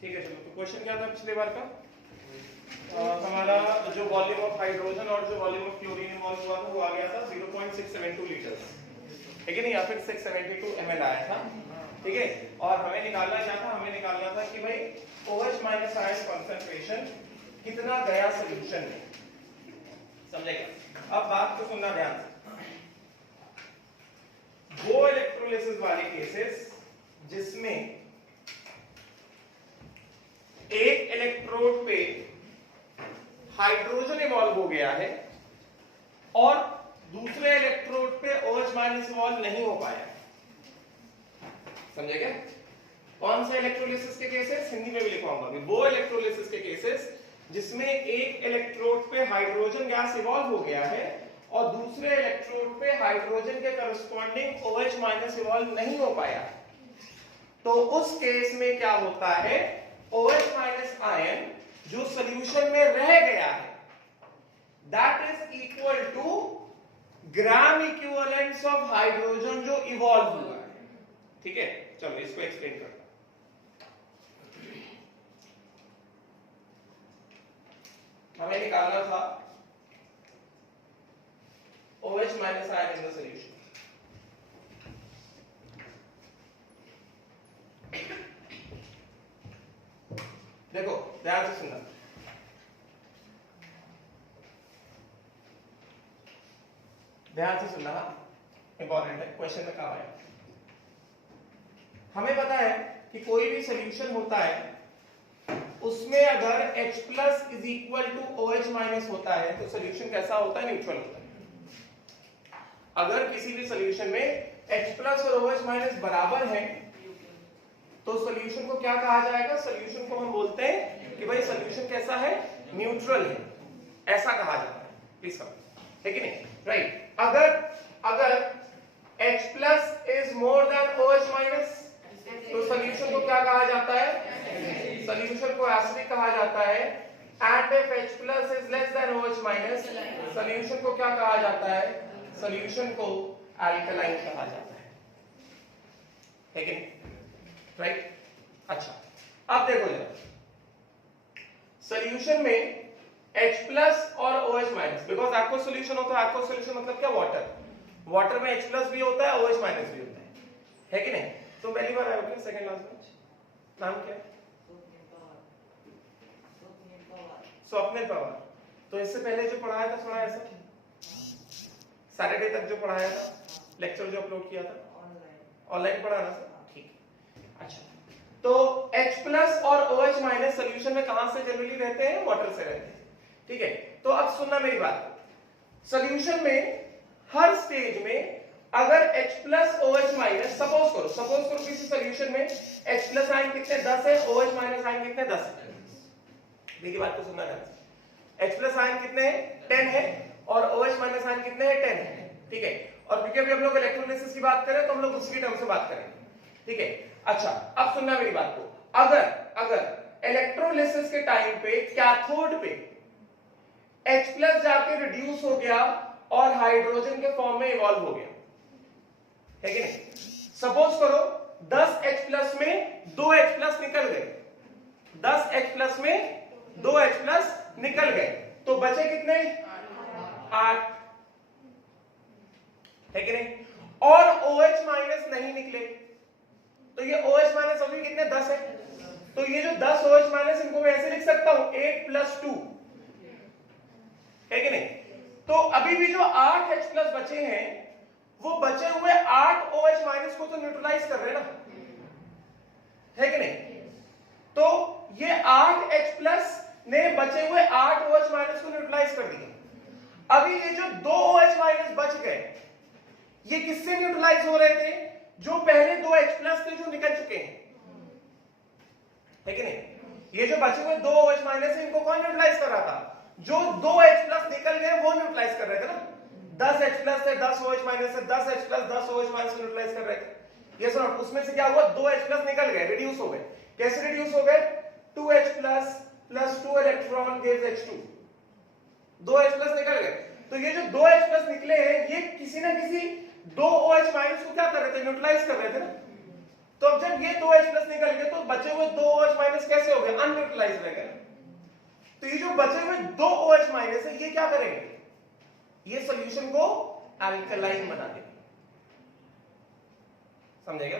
ठीक है, चलो तो क्वेश्चन क्या था पिछले बार का? हमारा जो वॉल्यूम ऑफ हाइड्रोजन और जो वॉल्यूम ऑफ क्लोरीन इन्वॉल्व हुआ था वो आ गया था 0.672 लीटर, ठीक है नहीं, या फिर 672 ml आया था, ठीक है। और हमें निकालना क्या था? हमें निकालना था कि भाई OH माइनस आयन कंसंट्रेशन कितना गया सॉल्यूशन में, समझेगा? अब बात को सुनना ध्यान से। वो इलेक्ट्रोलिसिस वाले केसेस जिसमें एक इलेक्ट्रोड पे हाइड्रोजन इवॉल्व हो गया है और दूसरे इलेक्ट्रोड पे OH माइनस इवॉल्व नहीं हो पाया, समझे क्या? कौन सा इलेक्ट्रोलिसिस के केसेस? हिंदी में भी लिखवाऊंगा अभी। वो इलेक्ट्रोलिसिस के केसेस जिसमें एक इलेक्ट्रोड पे हाइड्रोजन गैस इवॉल्व हो गया है और दूसरे इलेक्ट्रोड पे हाइड्रोजन के करस्पॉन्डिंग OH माइनस इवॉल्व नहीं हो पाया, तो उस केस में क्या होता है? OH माइनस आयन जो सॉल्यूशन में रह गया है that is equal to gram equivalence of hydrogen जो इवॉल्व हुआ है, ठीक है। चलो इसको एक्सप्लेन करता हूं। हमें निकालना था OH minus ion in the solution. देखो ध्यान से सुनना, ध्यान से सुनना, इंपॉर्टेंट है, क्वेश्चन में कहा है। हमें पता है कि कोई भी सॉल्यूशन होता है उसमें अगर H plus is equal to OH minus होता है तो सॉल्यूशन कैसा होता है? न्यूट्रल होता है। अगर किसी भी सॉल्यूशन में H प्लस और OH माइनस बराबर हैं तो सॉल्यूशन को क्या कहा जाएगा? सॉल्यूशन को हम बोलते हैं कि भाई सॉल्यूशन कैसा है? न्यूट्रल है, ऐसा कहा जाता है। प्लीज समझ, है कि नहीं? राइट। अगर H plus is more than OH minus तो सॉल्यूशन को क्या कहा जाता है? सॉल्यूशन को एसिडिक कहा जाता है। And if H plus is less than OH minus solution को क्या कहा जाता है? सॉल्यूशन को अल्कलाइन कहा जाता है कि नहीं? राइट। अच्छा, अब देखो जरा, सॉल्यूशन में H प्लस और OH minus, because aqueous solution होता है, एक्वस सॉल्यूशन मतलब क्या? वाटर। वाटर में H प्लस भी होता है, OH माइनस भी होता है कि नहीं? तुम पहली बार आए हो क्या सेकंड क्लास में? नाम क्या है? स्वप्निल पवार। तो इससे पहले जो पढ़ाया था थोड़ा ऐसा सैटरडे तक जो पढ़ाया था, लेक्चर जो अपलोड किया था ऑनलाइन पढ़ाना सर? ठीक। अच्छा, तो H प्लस और OH माइनस सॉल्यूशन में कहां से जनरली रहते हैं? वाटर से रहते हैं, ठीक है। तो अब सुनना मेरी बात, सॉल्यूशन में हर स्टेज में अगर H plus OH minus, suppose करो किसी सॉल्यूशन में H प्लस आयन कितने? 10 है, OH माइनस आयन कितने? 10 है। देखिए बात को सुनना ध्यान से। H प्लस आयन कितने हैं? 10 है और OH माइनस आयन कितने हैं? 10 है, ठीक है। और क्योंकि अभी हम लोग इलेक्ट्रोलिसिस की बात करें तो हम लोग उसी टर्म से बात करेंगे, ठीक है। अच्छा, अब सुनना मेरी बात को, अगर इलेक्ट्रोलिसिस के टाइम पे कैथोड पे H प्लस जाके रिड्यूस हो गया और हाइड्रोजन के फॉर्म में इवॉल्व हो गया, है कि नहीं? सपोज करो 10 H प्लस में 2 H प्लस निकल गए, 10 H प्लस में 2 H प्लस निकल गए, तो बचे कितने? 8, है कि नहीं? और OH माइनस नहीं निकले, तो ये OH माइनस अभी कितने? 10 है। तो ये जो 10 OH माइनस इनको मैं ऐसे लिख सकता हूं 8 प्लस 2, है कि नहीं? तो अभी भी जो 8 H प्लस बचे हैं वो बचे हुए 8 OH माइनस को तो न्यूट्रलाइज कर रहे हैं ना, है कि नहीं? तो ये 8 H प्लस ने बचे हुए 8 OH माइनस को न्यूट्रलाइज कर दिया। अभी ये जो 2 OH माइनस बच गए ये किससे न्यूट्रलाइज हो रहे थे? जो पहले 2 H प्लस थे जो निकल चुके हैं, है कि नहीं? ये जो बचे हुए 2 OH माइनस इनको कौन न्यूट्रलाइज कर रहा था? जो 2 H प्लस निकल गए वो न्यूट्रलाइज कर रहे थे ना। 10 H प्लस से 10 OH माइनस से 10 H प्लस 10 OH माइनस को न्यूट्रलाइज कर रहे थे। ये सुनो, उसमें से क्या हुआ? 2 H प्लस निकल गए, रिड्यूस हो गए। कैसे रिड्यूस हो गए? 2 H plus plus 2 electron gives H2, 2 H plus निकल गए। तो ये जो 2 H प्लस निकले हैं ये किसी ना किसी 2 OH माइनस को क्या कर रहे थे? न्यूट्रलाइज कर रहे थे ना, तो अब जब ये 2H+ निकल गए तो बचे हुए 2OH- कैसे हो गए? अनन्यूट्रलाइज्ड रह गए। तो ये जो बचे हुए 2OH- है ये क्या करेंगे? ये सॉल्यूशन को अल्कलाइन बना देंगे। समझेगा?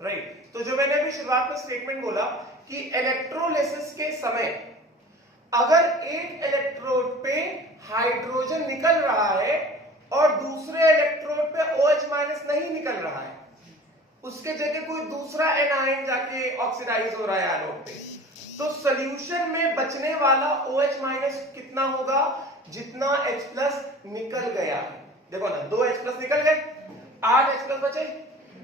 राइट। तो जो मैंने अभी शुरुआत में स्टेटमेंट बोला कि इलेक्ट्रोलिसिस के समय अगर एक इलेक्ट्रोड पे हाइड्रोजन निकल रहा है और दूसरे इलेक्ट्रोड पे OH- नहीं निकल रहा है, उसके जगह कोई दूसरा एनायन जाके ऑक्सीडाइज हो रहा है एनोड पे, तो सॉल्यूशन में बचने वाला OH- कितना होगा? जितना H+ निकल गया है। देखो ना, 2H+ निकल गए, 8H+ बचे,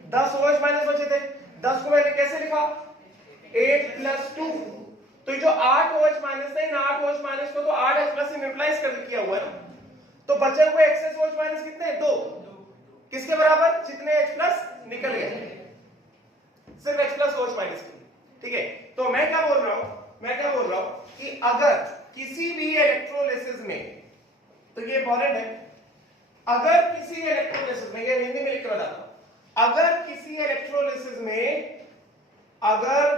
10 OH- बचे थे। 10 को मैंने कैसे लिखा? 8+2। तो ये जो 8 OH- थे, इन 8 OH- को तो 8H+ से न्यूट्रलाइज कर किया हुआ है ना, तो बचे हुए एक्सेस OH- कितने? 2। किसके बराबर? जितने H+ निकल गए, सिर्फ H+ OH- ठीक है। तो मैं क्या बोल रहा हूं कि अगर किसी भी इलेक्ट्रोलिसिस में, तो ये इंपॉर्टेंट है, अगर किसी इलेक्ट्रोलिसिस में, ये हिंदी में लिख कर बताता हूं, अगर किसी इलेक्ट्रोलिसिस में, अगर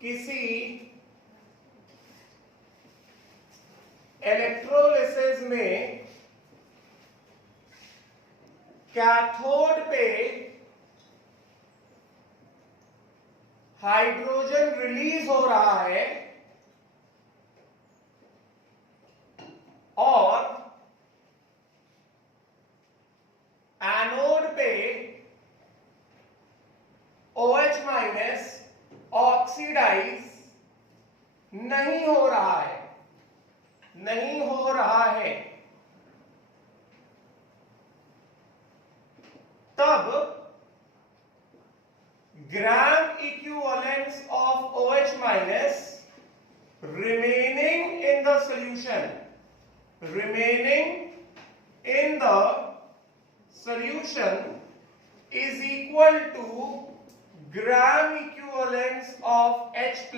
किसी इलेक्ट्रोलिसिस में कैथोड पे हाइड्रोजन रिलीज हो रहा है और एनोड पे OH- ऑक्सीडाइज नहीं हो रहा है, तब gram equivalence of OH- remaining in the solution is equal to gram equivalence of H+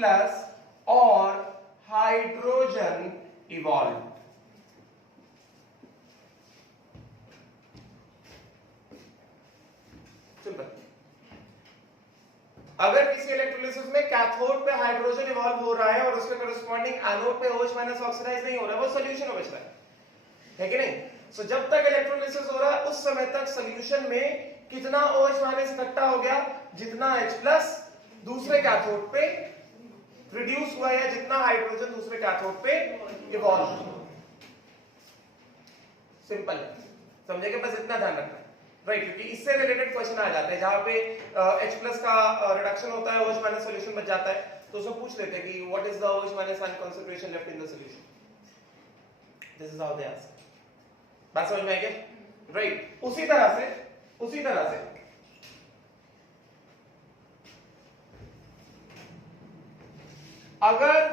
or hydrogen evolved. Simple. अगर किसी इलेक्ट्रोलिसिस में कैथोड पे हाइड्रोजन इवॉल्व हो रहा है और उसके कॉरेस्पॉन्डिंग एनोड पे OH- ऑक्सीडाइज नहीं हो रहा है, वो सॉल्यूशन में बच रहा है कि नहीं? सो जब तक इलेक्ट्रोलिसिस हो रहा है उस समय तक सॉल्यूशन में कितना OH- इकट्ठा हो गया? जितना H+ दूसरे कैथोड पे रिड्यूस हुआ है, जितना हाइड्रोजन दूसरे कैथोड पे इवॉल्व हुआ। सिंपल, समझेगा? बस इतना ध्यान रखना, राइट? क्योंकि इससे रिलेटेड क्वेश्चन आ जाते हैं जहां पे H+ का रिडक्शन होता है, OH- सॉल्यूशन बच जाता है, तो उसमें पूछ लेते हैं कि what is the OH- ion concentration left in the solution. This is how they ask. बात समझ में आई क्या? राइट। उसी तरह से अगर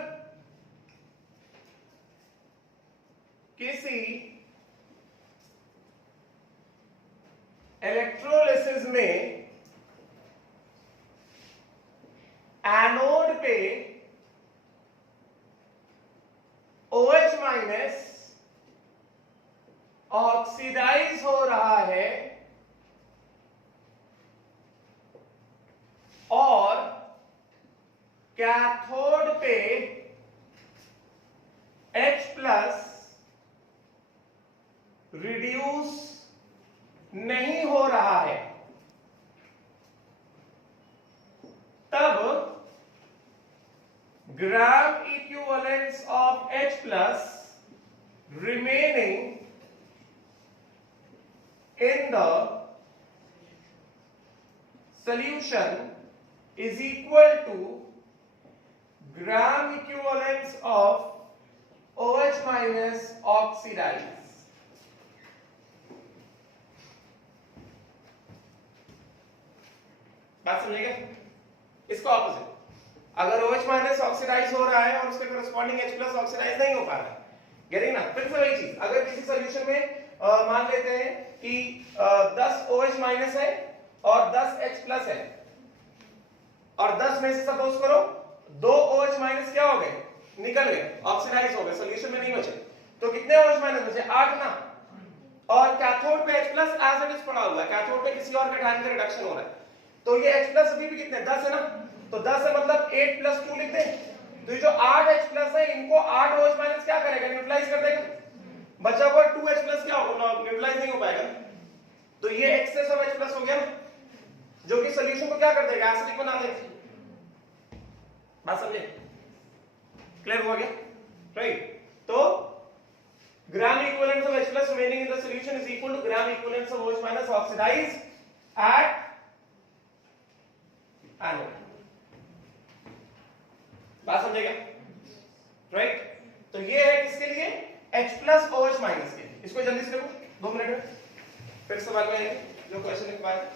किसी इलेक्ट्रोलिसिस में एनोड पे OH- ऑक्सीडाइज हो रहा है और कैथोड पे H+ रिड्यूस नहीं हो रहा है, तब gram equivalence of H+ remaining in the solution is equal to gram equivalence of OH- oxidize। बात समझेगा? इसको ऑपोजिट, अगर OH- ऑक्सीडाइज हो रहा है और उसके कॉरेस्पॉन्डिंग H+ ऑक्सीडाइज नहीं हो पा रहा है, गेटिंग ना? फिर से वही चीज, अगर किसी सॉल्यूशन में मान लेते हैं कि 10 OH- है और 10 H+ है, और 10 में से सपोज करो 2 OH- क्या हो गए? निकल गए, ऑक्सीडाइज हो गए, सॉल्यूशन में नहीं बचे, तो कितने OH- बचे? 8 ना। और कैथोड पे H+ एज इट इज पड़ा हुआ है, कैथोड पे किसी और कैटायन का रिडक्शन हो रहा है, तो ये H प्लस अभी भी कितने 10 है ना, तो 10 है मतलब 8 प्लस 2 लिख दें। तो ये जो 8 H प्लस है इनको 8 OH माइनस क्या करेगा, न्यूट्रलाइज कर देगा, बचा हुआ 2 H प्लस क्या होगा, न्यूट्रलाइज नहीं हो पाएगा। तो ये एक्सेस ऑफ H प्लस हो गया जो कि सॉल्यूशन को क्या कर देगा, एसिडिक बना देगा। बात समझे, क्लियर हो गया, राइट। तो gram equivalence of H plus remaining in the solution is equal to gram equivalence of OH minus oxidized at anode. बात समझेगा, राइट। तो ये है किसके लिए, H प्लस OH माइनस के। इसको जल्दी से देखो 2 मिनट में फिर सवाल में आएंगे जो क्वेश्चन लिख पाए।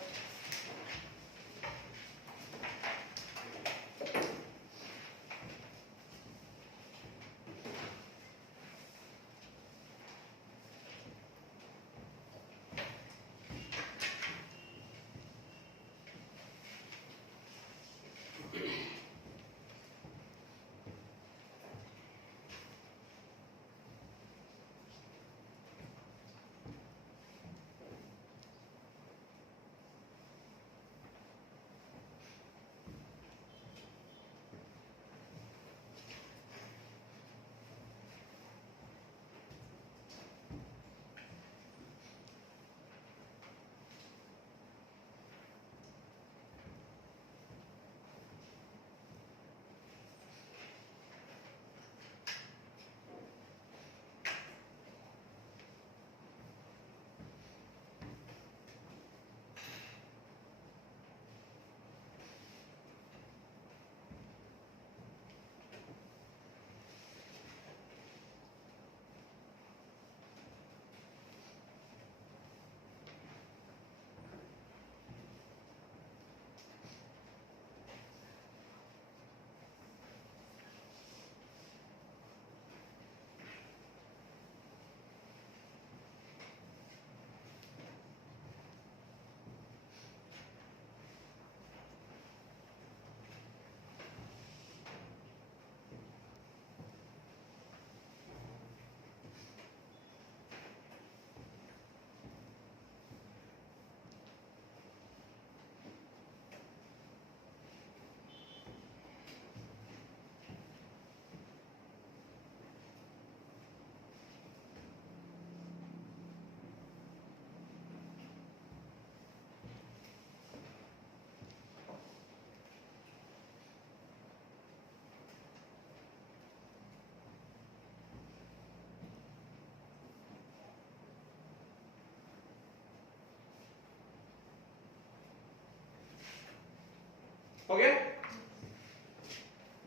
हो गया,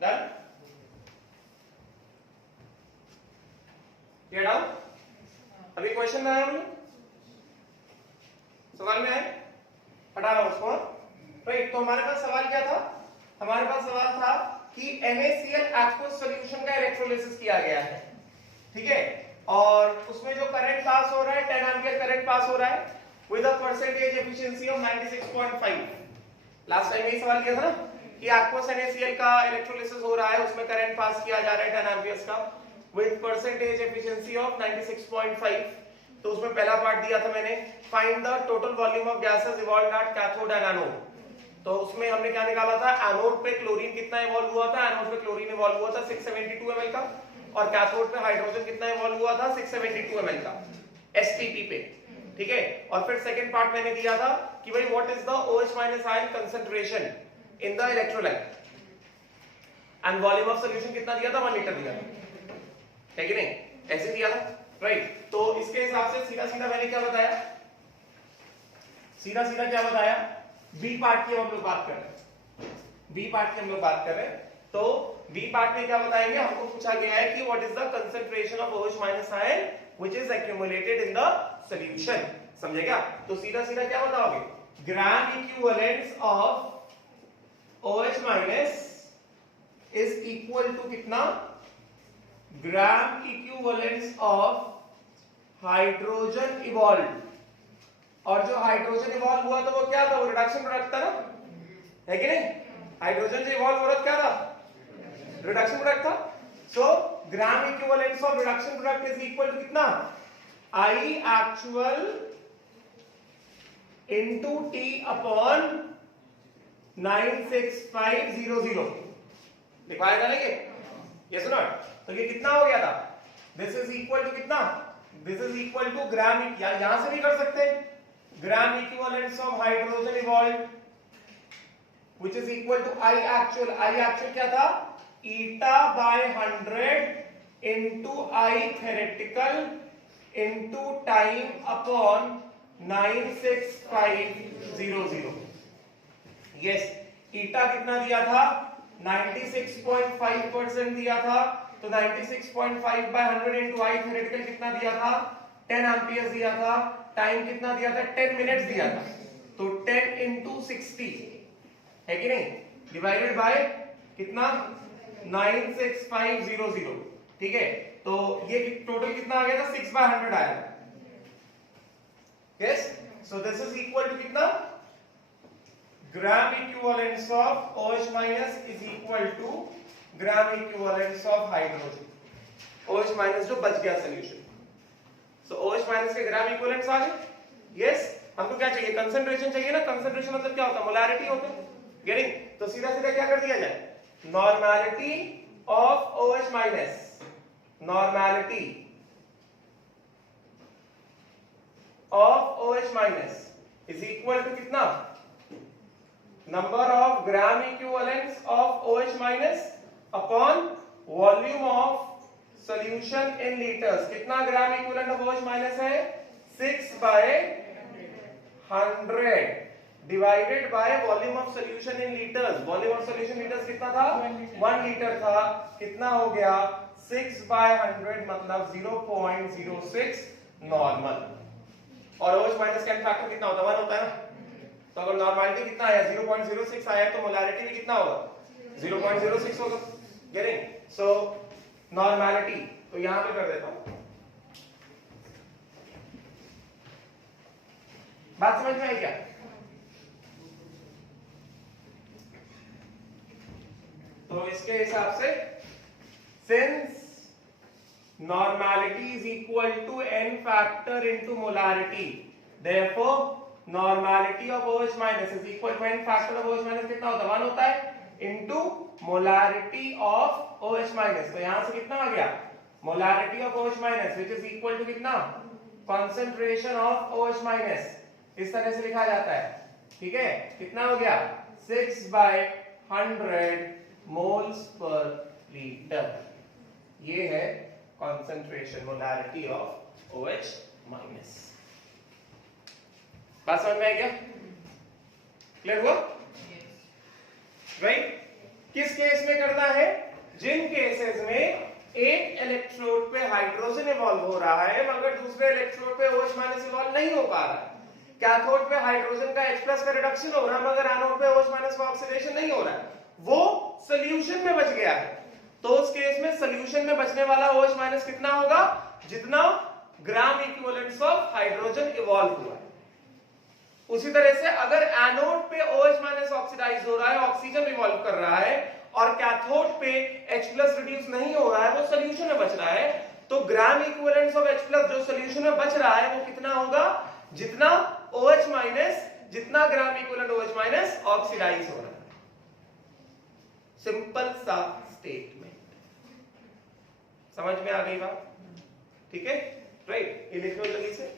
डन। ये डाउन अभी क्वेश्चन में आया हमने, सवाल में आए, हटा रहा हूं उसको, राइट। तो हमारे पास सवाल क्या था, हमारे पास सवाल था कि NaCl एक्वस सॉल्यूशन का इलेक्ट्रोलिसिस किया गया है, ठीक है, और उसमें जो करंट पास हो रहा है 10 एम्पियर करंट पास हो रहा है with a percentage efficiency of 96.5। Last time यही सवाल किया था ना कि एक्वस NaCl का इलेक्ट्रोलिसिस हो रहा है, उसमें करंट पास किया जा रहा है 10 एम्पियर्स का विद परसेंटेज एफिशिएंसी ऑफ 96.5। तो उसमें पहला पार्ट दिया था मैंने, find the total volume of gases evolved at cathode and anode. तो उसमें हमने क्या निकाला था, एनोड पे क्लोरीन कितना इवॉल्व हुआ था, एनोड पे क्लोरीन इवॉल्व हुआ था 672 ml का, और कैथोड पे हाइड्रोजन कितना इवॉल्व हुआ था 672 ml का STP पे, ठीक है। और फिर सेकंड पार्ट मैंने दिया था कि भाई what is the OH minus ion concentration in the electrolyte and volume of solution कितना दिया था, 1 लीटर दिया था, है कि नहीं, ऐसे दिया था, राइट। तो इसके हिसाब से सीधा सीधा मैंने क्या बताया, सीधा सीधा क्या बताया, बी पार्ट की हम लोग बात कर रहे हैं, बी पार्ट की हम लोग बात कर रहे हैं। तो बी पार्ट में क्या बताएंगे, हमको पूछा गया है कि what is the concentration of OH minus ion which is accumulated in the solution, समझेगा। तो सीधा सीधा क्या बताओगे, gram equivalence of OH minus is equal to कितना, gram equivalence of hydrogen evolve, और जो हाइड्रोजन इवॉल्व हुआ था वो क्या था, वो रिडक्शन प्रोडक्ट था ना, है कि नहीं, हाइड्रोजन जो इवॉल्व हो रहा था क्या था, रिडक्शन प्रोडक्ट था। So gram equivalence of reduction product is equal to कितना, I actual into T upon 96500 लिखवाया डालेंगे, यस और नॉट? तो ये कितना हो गया था? दिस इज इक्वल टू कितना? This is equal to gram, या यहां से भी कर सकते हैं, gram equivalence of hydrogen evolve which is equal to I actual. I actual क्या था? Eta by 100 into I theoretical into time upon 96500। Yes, eta कितना दिया था? 96.5% दिया था, तो 96.5 बाय 100 इनटू आई थ्योरेटिकल कितना दिया था? 10 एम्पियर दिया था। टाइम कितना दिया था? 10 मिनट्स दिया था, तो 10 इनटू 60 है कि नहीं, डिवाइडेड बाय कितना? 96500। ठीक है, तो ये टोटल कितना आ गया था? 6 बाय 100 आया था। Yes, so this is equal to कितना? Gram equivalence of OH minus is equal to gram equivalence of hydrogen. OH minus जो बच गया सॉल्यूशन, सो OH माइनस के ग्राम इक्विवेलेंट्स आ गए। यस, हमको क्या चाहिए? कंसंट्रेशन चाहिए ना। कंसंट्रेशन मतलब क्या होता है? मोलैरिटी होता है। गेटिंग? तो सीधा सीधा क्या कर दिया जाए? Normality of OH minus, normality of OH minus is equal to कितना? Number of gram equivalents of OH minus upon volume of solution in litres. कितना gram equivalent of OH minus है? 6 by 100 divided by volume of solution in litres. Volume of solution litres कितना था? 1 litre था। कितना हो गया? 6 by 100 मतलब 0.06 normal. और OH माइनस का फैक्टर कितना होता है? 1 होता है ना। तो अगर नॉर्मलिटी कितना आया? 0.06 आया, तो मोलैरिटी भी कितना होगा? 0.06 होगा। गेटिंग? सो नॉर्मलिटी, तो यहां पे कर देता हूं। बात समझ में आई क्या? तो इसके हिसाब से since normality is equal to n factor into molarity, therefore normality of OH minus is equal to n factor of OH minus कितना होता है? 1 होता है into molarity of OH minus। तो यहां से कितना आ गया? molarity of OH minus which is equal to कितना? concentration of OH minus। इस तरह से लिखा जाता है। ठीक है, कितना हो गया? 6 by 100 moles per liter। ये है concentration molarity of OH minus। बात समझ में आई क्या? क्लियर हुआ? राइट? किस केस में करना है? जिन केसेस में एक इलेक्ट्रोड पे हाइड्रोजन इवॉल्व हो रहा है मगर दूसरे इलेक्ट्रोड पे OH माइनस इवॉल्व नहीं हो पा रहा है। कैथोड पे हाइड्रोजन का H+ का रिडक्शन हो रहा है मगर एनोड पे OH माइनस का ऑक्सीडेशन नहीं हो रहा है, वो सॉल्यूशन में बच गया है। तो उस केस में सॉल्यूशन में बचने वाला OH माइनस कितना होगा? जितना ग्राम इक्विवेलेंट्स ऑफ हाइड्रोजन इवॉल्व हुआ है। उसी तरह से अगर एनोड पे OH माइनस ऑक्सीडाइज हो रहा है, ऑक्सीजन इवॉल्व कर रहा है, और कैथोड पे H+ रिड्यूस नहीं हो रहा है, वो सॉल्यूशन में बच रहा है, तो ग्राम इक्विवेलेंट्स ऑफ H+ जो सॉल्यूशन में बच रहा है वो कितना होगा? जितना OH माइनस, जितना gram equivalent OH minus oxidize हो रहा है। सिंपल सा स्टेटमेंट, समझ में आ गई बात? ठीक है, राइट? ये लिख लो जल्दी से।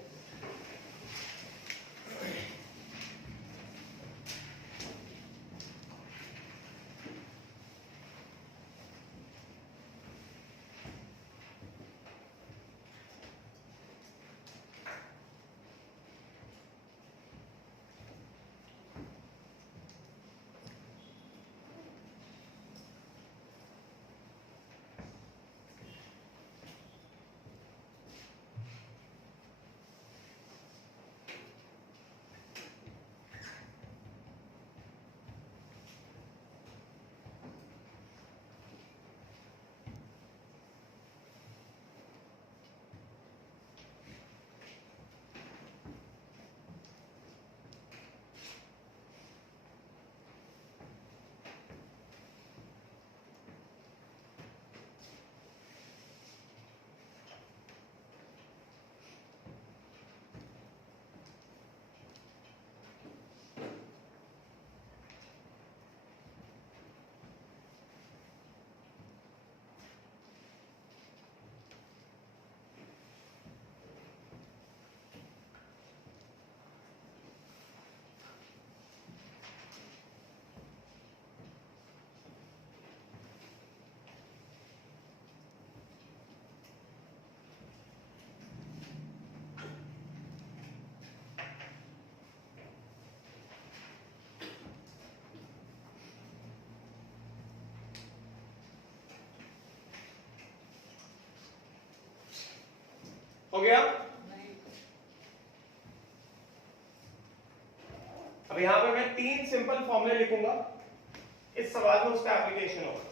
हो गया? अब यहां पे मैं 3 सिंपल फॉर्मूले लिखूंगा, इस सवाल में उसका एप्लीकेशन होगा।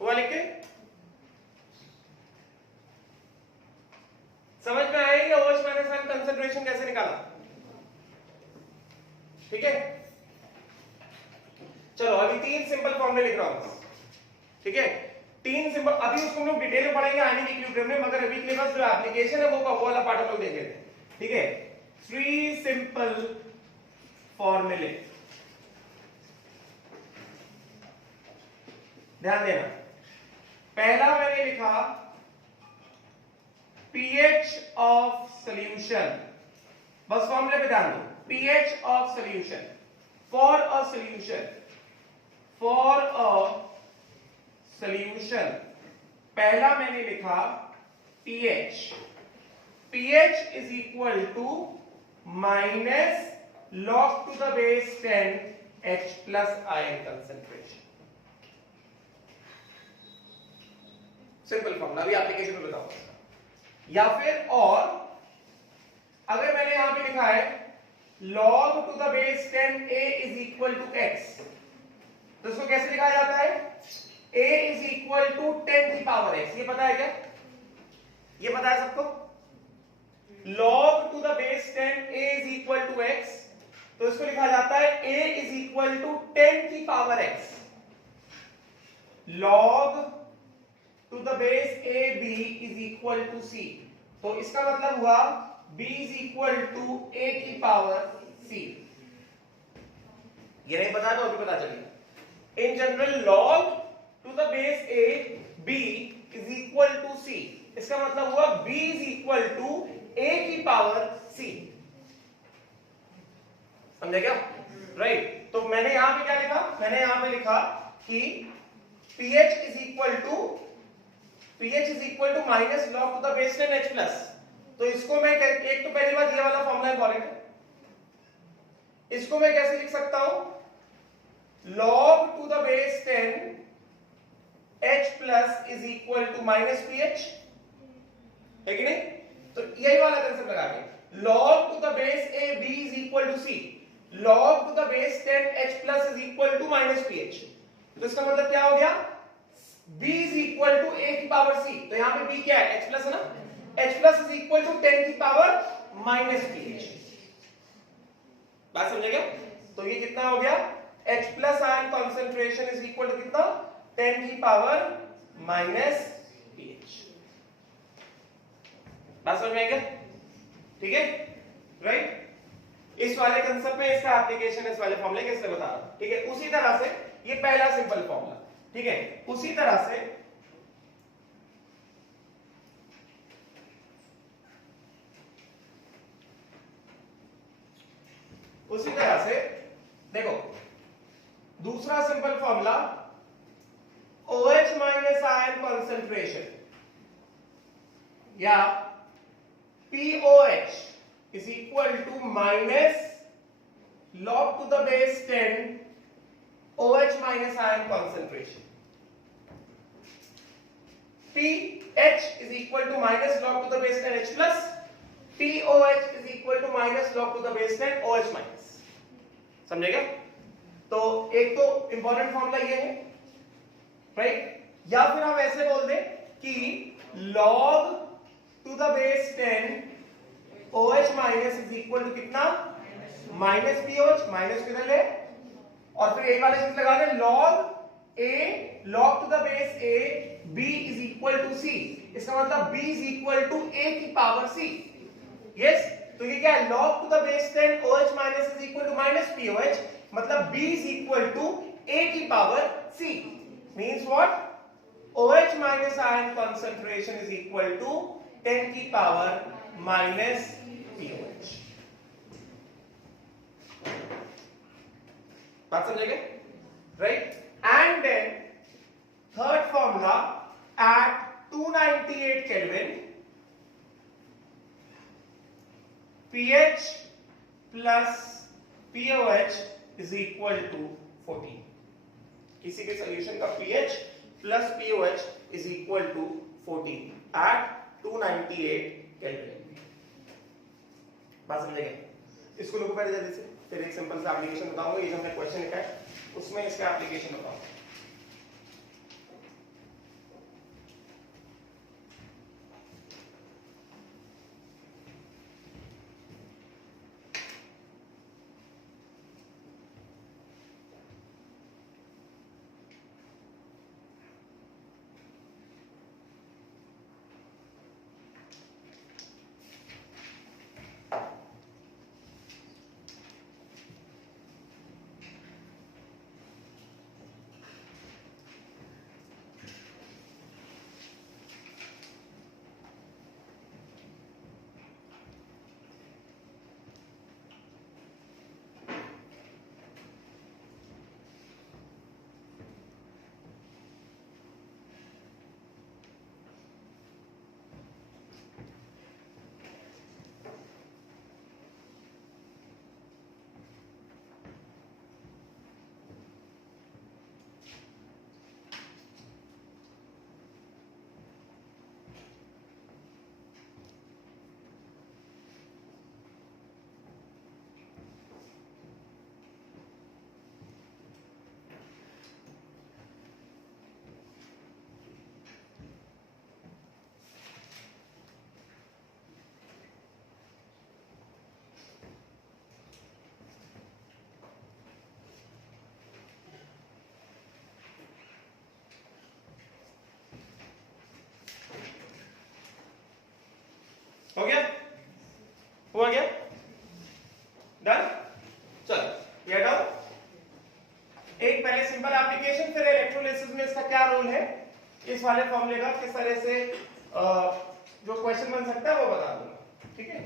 हुआ लिख के? समझ में आएगा OH माइनस आयन कंसंट्रेशन कैसे निकाला? ठीक है, चलो अभी 3 सिंपल फॉर्मूले लिख रहा हूं, ठीक है? 3 सिंपल, अभी उसको हम लोग डिटेल में पढ़ेंगे आयनिक इक्विलिब्रियम में, मगर अभी के लिए बस जो एप्लीकेशन है वो वाला पार्ट हम लोग देख लेते हैं, ठीक है? 3 सिंपल फॉर्मूले, ध्यान देना। पहला मैंने लिखा pH ऑफ सॉल्यूशन, बस फॉर्मूले पे ध्यान दो। pH of solution for a solution, for a solution, पहला मैंने लिखा pH, pH is equal to minus log to the base 10 H plus ion concentration. Simple formula, अभी एप्लीकेशन में बताऊंगा। या फिर और अगर मैंने यहां पे लिखा है log to the base 10 A is equal to x, तो इसको कैसे लिखा जाता है? A इज इक्वल टू 10 की पावर x, ये पता है क्या? ये पता है सबको? log to the base 10 A is equal to x, तो इसको लिखा जाता है A इज इक्वल टू 10 की power x, log to the base AB is equal to C, तो इसका मतलब हुआ B is equal to A की पावर C। ये नहीं पता तो अभी पता चलेगा। In general log to the base A B is equal to C, इसका मतलब हुआ B is equal to A की पावर C। समझे क्या? राइट, तो मैंने यहां पे क्या लिखा? मैंने यहां पे लिखा कि pH is equal to minus log to the base 10 H plus, तो इसको मैं एक तो पहली बात ये वाला फॉर्मूला इंपॉर्टेंट है, इसको मैं कैसे लिख सकता हूं? log to the base 10 H plus is equal to minus pH, है कि नहीं? तो यही वाला कंसेप्ट लगा के log to the base A B is equal to C, log to the base 10 H plus is equal to minus pH, तो इसका मतलब क्या हो गया? B is equal to A की पावर C, तो यहां पे B क्या है? H प्लस है ना? H plus is equal to 10 की पावर माइनस pH। बात समझे क्या? तो ये कितना हो गया? H plus ion concentration is equal to कितना? 10 की पावर माइनस pH। बात समझ में आई क्या? ठीक है, राइट? इस वाले कंसेप्ट में इसका एप्लीकेशन इस वाले फॉर्मूले कैसे बता रहा हूं, ठीक है? उसी तरह से ये पहला सिंपल फॉर्मूला, ठीक है? उसी तरह से देखो, दूसरा simple formula OH minus ion concentration या POH is equal to minus log to the base 10 OH minus ion concentration. pH is equal to minus log to the base 10 H plus, POH is equal to minus log to the base 10 OH minus. समझेगा? तो एक तो important formula ये है, right? या फिर हम ऐसे बोल दें कि log to the base 10 OH minus is equal to कितना? माइनस POH, माइनस किधर ले? और फिर एक वाले सूत्र लगा दें log to the base A B is equal to C, इसका मतलब B is equal to A की पावर C। यस, तो ये क्या है? log to the base 10 OH minus is equal to minus POH, मतलब B is equal to A की power C। Means what? OH minus ion concentration is equal to 10 की power minus POH। बात समझेंगे, right? And then third formula, eight 298 kelvin pH plus POH is equal to 14। किसी के solution का pH plus POH is equal to 14 at 298 kelvin. बात समझेंगे? इसको लोगों पहले जल्दी से, फिर एक सिंपल सा एप्लीकेशन बताऊंगा। ये जो हमने क्वेश्चन लिखा है उसमें इसका एप्लीकेशन बताऊंगा। हो गया? हुआ गया? डन? चलो ये डाउन। एक पहले सिंपल एप्लीकेशन, फिर इलेक्ट्रोलिसिस में इसका क्या रोल है इस वाले फॉर्मूले का, किस तरह से जो क्वेश्चन बन सकता है वो बता दूंगा, ठीक है?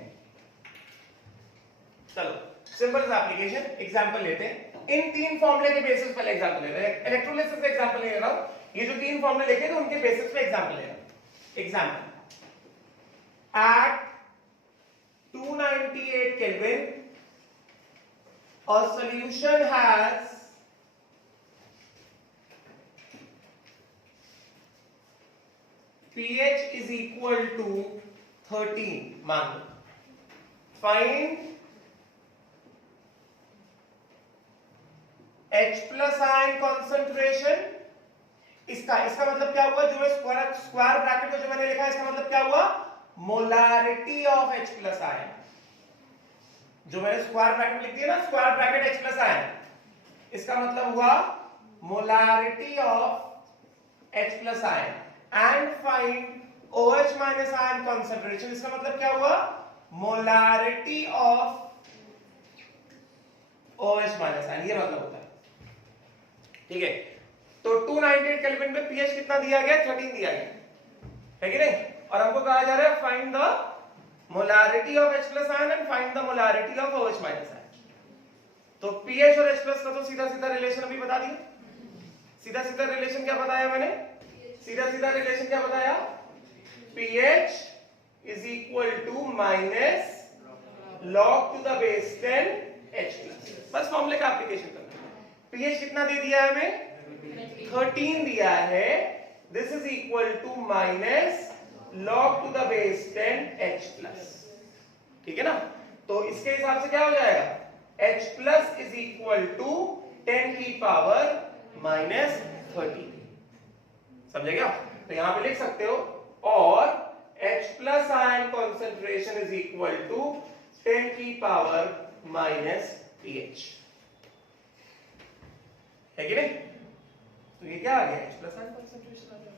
चलो सिंपल एप्लीकेशन एग्जांपल लेते हैं। इन तीन फॉर्मूले के बेसिस पर एग्जांपल ले रहे हैं। इलेक्ट्रोलिसिस पे एग्जांपल ले रहा हूं। ये जो तीन फॉर्मूले लिखे थे उनके बेसिस पे एग्जांपल ले रहा हूं। Example, at 298 Kelvin, a solution has pH is equal to 13, मान लो। Find H plus ion concentration। इसका मतलब क्या हुआ? जो स्क्वायर ब्रैकेट में जो मैंने लिखा है इसका मतलब क्या हुआ? Molarity of H plus ion. जो मैंने स्क्वायर ब्रैकेट लिख दिया ना, square bracket H plus ion, इसका मतलब हुआ molarity of H plus ion. And find OH minus ion concentration, इसका मतलब क्या हुआ? Molarity of OH minus ion, ये मतलब होता है, ठीक है? तो 298 केल्विन पे pH कितना दिया गया? 13 दिया गया है कि नहीं? और हमको कहा जा रहा है find the molarity of H plus ion and find the molarity of OH minus ion. तो pH और H प्लस का तो सीधा सीधा रिलेशन अभी बता दिया। सीधा सीधा रिलेशन क्या बताया मैंने? सीधा सीधा रिलेशन क्या बताया? pH is equal to minus log to the base 10 H plus. बस फॉर्मूले का एप्लीकेशन करना है। pH कितना दे दिया है हमें? 13 दिया है। This is equal to minus log to the base 10 H plus, ठीक है ना? तो इसके हिसाब से क्या हो जाएगा? H plus is equal to 10 की पावर माइनस 13। समझेगा? तो यहां पे लिख सकते हो, और H plus ion concentration is equal to 10 की पावर माइनस pH, है कि नहीं? तो ये क्या आ गया? H प्लस आयन कॉन्सेंट्रेशन आ गया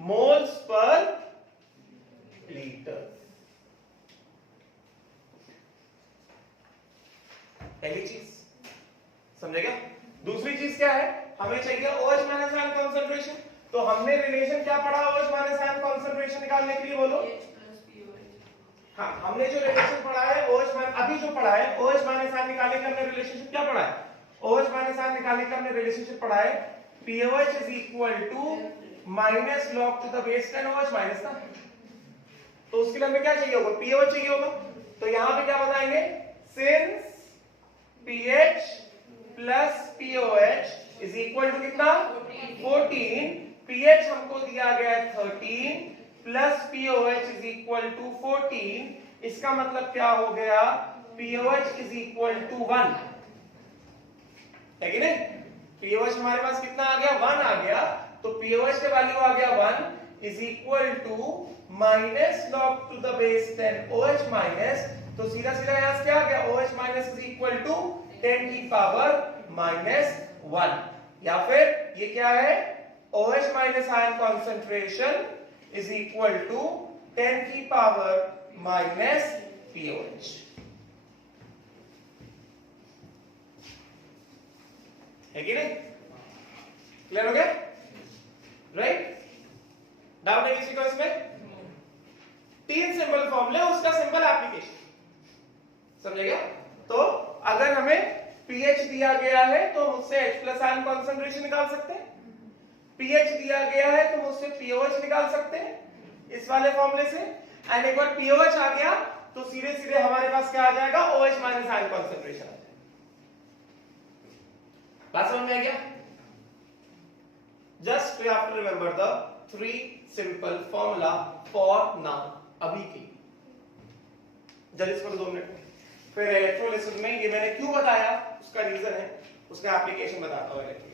मोल्स पर लीटर। पहली चीज समझेगा? दूसरी चीज क्या है? हमें चाहिए OH माइनस आयन कॉन्सेंट्रेशन। तो हमने रिलेशन क्या पढ़ा OH माइनस आयन कॉन्सेंट्रेशन निकालने के लिए? बोलो। हाँ, हमने जो रिलेशन पढ़ा है OH माइनस, अभी जो पढ़ा है OH माइनस आयन निकालने का हमने रिलेशनशिप क्या पढ़ा है? OH माइनस आयन निकालने का हमने रिलेशनशिप पढ़ा है, POH is equal to minus log to the base 10 OH minus ना, तो उसके लिए हमें क्या चाहिए होगा, POH चाहिए होगा। तो यहां पे क्या बताएंगे, since pH plus POH is equal to कितना 14, pH हमको दिया गया है 13 plus POH is equal to 14, इसका मतलब क्या हो गया, POH इज इक्वल टू 1 है कि नहीं। POH हमारे पास कितना आ गया, 1 आ गया, तो POH का वैल्यू आ गया 1 is equal to minus log to the base 10 OH minus, तो सीधा सीधा यहां से क्या आ गया, OH minus is equal to 10 की पावर माइनस 1, या फिर ये क्या है, OH minus ion concentration is equal to 10 की पावर माइनस POH। है कि नहीं, क्लियर हो गया, राइट। डाउट है किसी को इसमें, 3 सिंपल फॉर्मूले, उसका सिंपल एप्लीकेशन, समझेगा। तो अगर हमें pH दिया गया है तो मुझसे H प्लस आयन कॉन्सेंट्रेशन निकाल सकते हैं, pH दिया गया है तो मुझसे POH निकाल सकते हैं इस वाले फॉर्मूले से, एंड एक बार POH आ गया तो सीधे सीधे हमारे पास क्या आ जाएगा, OH माइनस आयन कॉन्सेंट्रेशन आ जाएगा। बात समझ में आ गया, just you have to remember the 3 simple formula for now, अभी की, जल्दी इसको 2 मिनट में, फिर इलेक्ट्रोलिसिस में ये मैंने क्यों बताया उसका रीजन है, उसका एप्लीकेशन बताता हूं इलेक्ट्रोलिसिस।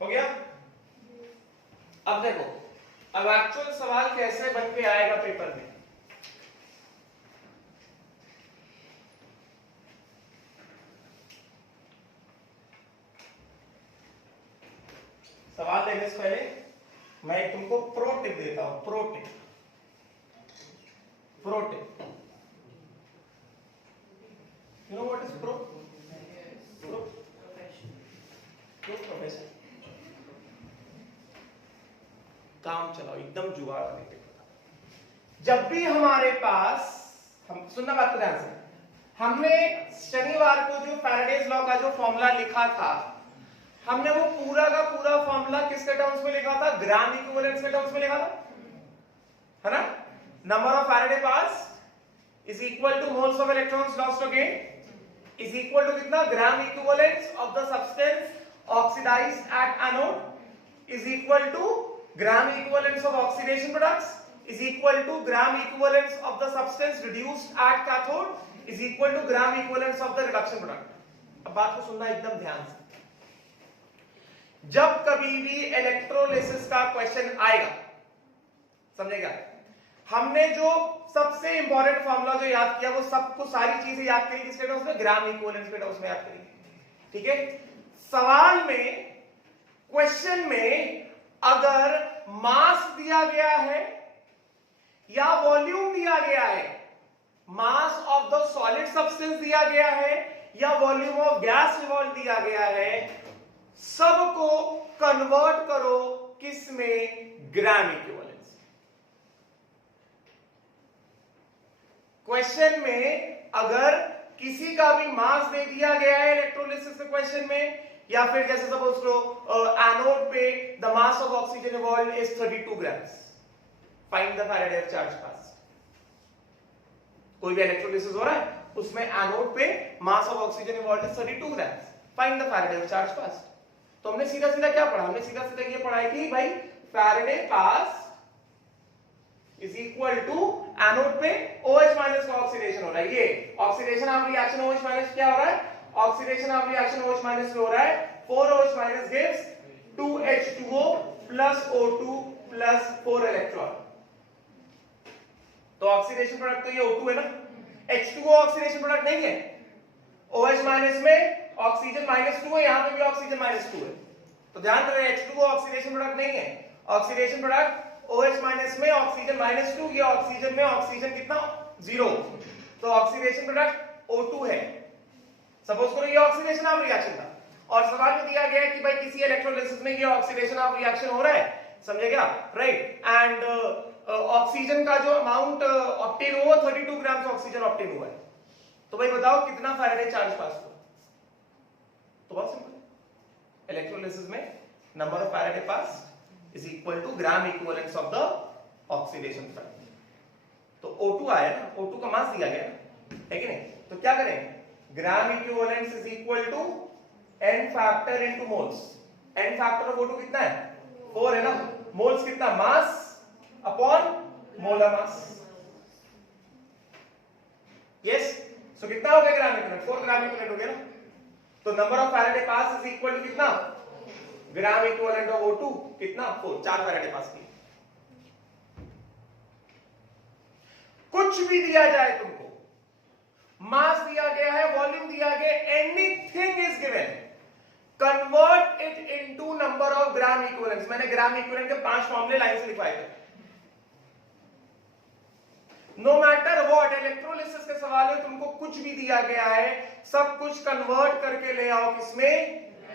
हो गया। अब देखो, अब एक्चुअल सवाल कैसे बन के आएगा पेपर में, सवाल देने से पहले मैं तुमको प्रो टिप देता हूं, pro tip, pro tip, you know what is pro, pro profession, काम चलाओ एकदम जुगाड़ करके। जब भी हमारे पास, हम सुनना बात को ध्यान से, हमने शनिवार को जो फैराडेज लॉ का जो फॉर्मूला लिखा था, हमने वो पूरा का पूरा फॉर्मूला किसके टर्म्स में लिखा था, ग्राम इक्विवेलेंस के टर्म्स में लिखा था, है ना। Number of Faraday pass is equal to moles of electrons lost again is equal to कितना, gram equivalence of the substance oxidized at anode is equal to gram equivalence of oxidation products is equal to gram equivalence of the substance reduced at cathode is equal to gram equivalence of the reduction product। अब बात को सुनना एकदम ध्यान से, जब कभी भी इलेक्ट्रोलिसिस का क्वेश्चन आएगा, समझेगा, हमने जो सबसे इंपॉर्टेंट फॉर्मूला जो याद किया वो सबको सारी चीजें याद करी किसके टर्म्स में, ग्राम इक्विवेलेंस के टर्म्स में याद करी, ठीक है। सवाल में, क्वेश्चन में अगर मास दिया गया है या वॉल्यूम दिया गया है, mass of the solid substance दिया गया है या वॉल्यूम ऑफ गैस रिवॉल्व दिया गया है, सबको कन्वर्ट करो किसमें? ग्राम इक्विवेलेंस। क्वेश्चन में अगर किसी का भी मास दे दिया गया है इलेक्ट्रोलिसिस के क्वेश्चन में, या फिर जैसे सपोज करो एनोड पे the mass of oxygen evolved is 32 grams, find the Faraday charge fast. कोई भी इलेक्ट्रोलिसिस हो रहा है, उसमें एनोड पे मास of oxygen evolved is 32 grams, find the Faraday charge fast. तो हमने सीधा सीधा क्या पढ़ा? हमने सीधा सीधा ये पढ़ा है कि भाई faraday pass is equal to anode पे OH माइनस का ऑक्सीडेशन हो रहा है। ये oxidation of reaction OH minus क्या हो रहा है? Oxidation of reaction OH minus हो रहा है 4OH minus gives 2H2O plus O2 plus 4 electron. तो ऑक्सीडेशन प्रोडक्ट तो ये O2 है ना, H2O ऑक्सीडेशन प्रोडक्ट नहीं है। OH माइनस में ऑक्सीजन -2 है, यहां पे भी ऑक्सीजन -2 है, तो ध्यान रहे H2O ऑक्सीडेशन प्रोडक्ट नहीं है। ऑक्सीडेशन प्रोडक्ट OH माइनस में ऑक्सीजन -2, ये ऑक्सीजन में ऑक्सीजन कितना? 0, तो ऑक्सीडेशन प्रोडक्ट O2 है। सपोज करो ये ऑक्सीडेशन ऑफ रिएक्शन था और सवाल में दिया गया है कि भाई किसी इलेक्ट्रोलिसिस में ये ऑक्सीडेशन ऑफ रिएक्शन हो रहा है, समझे क्या? राइट। एंड ऑक्सीजन का जो अमाउंट ऑब्टेन हुआ 32 ग्राम ऑक्सीजन ऑब्टेन हुआ है, तो भाई बताओ कितना फैराडे चार्ज पास हुआ? तो बहुत सिंपल, इलेक्ट्रोलिसिस में number of Faraday pass is equal to gram equivalence of the oxidation factor. तो O2 आया ना, O2 का मास दिया गया है कि नहीं, तो क्या करें? Gram equivalence is equal to n factor into moles. n factor of O2 कितना है? 4 है ना, मोल्स कितना? Mass upon molar mass. Yes, so कितना हो गया ग्राम इक्विवेलेंट? 4 ग्राम इक्विवेलेंट हो गया ना। तो number of Faraday pass is equal to कितना? ग्राम इक्विवेलेंट ऑफ O2 कितना? 4, 4 फैराडे पास की। कुछ भी दिया जाए तुमको, मास दिया गया है, वॉल्यूम दिया गया, anything is given, convert it into number of gram equivalents. मैंने ग्राम इक्विवेलेंट के 5 फॉर्मूले लाइन से लिखवाए थे। नो मैटर व्हाट, इलेक्ट्रोलिसिस के सवाल में तुमको कुछ भी दिया गया है, सब कुछ कन्वर्ट करके ले आओ किसमें?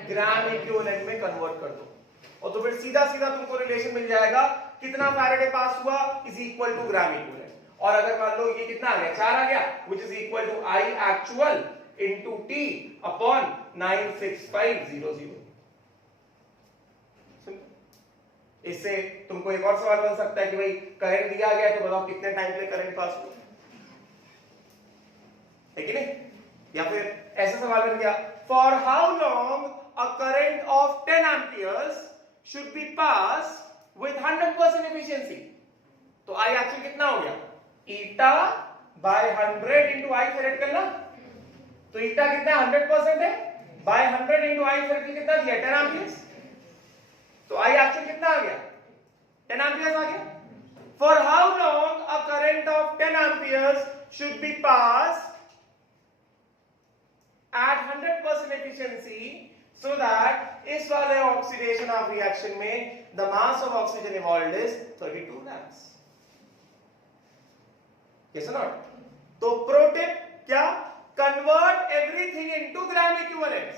ग्राम इक्विवेलेंट में कन्वर्ट कर दो, और तो फिर सीधा सीधा तुमको रिलेशन मिल जाएगा कितना फैराडे पास हुआ is equal to gram equivalent. और अगर मान लो ये कितना आ गया? 4 आ गया, which is equal to I actual into T upon 96500। इससे तुमको एक और सवाल बन सकता है कि भाई करंट दिया गया है, तो बताओ कितने टाइम पे करंट पास हुआ है कि नहीं? या फिर ऐसा सवाल बन गया, for how long a current of 10 amperes should be passed with 100% efficiency। तो I actually कितना हो गया? ईटा बाय 100 इंटू आई फेरेड करना, तो ईटा कितना? 100% है, बाय 100 इंटू आई फेरेड कितना दिया? 10 amperes। तो आई एक्चुअली कितना आ गया? 10 amperes आ गया। For how long a current of 10 amperes should be passed at 100% efficiency so that इस वाले ऑक्सीडेशन ऑफ रिएक्शन में the mass of oxygen evolved is 32 grams। Yes or not? तो pro tip क्या? Convert everything into gram equivalents.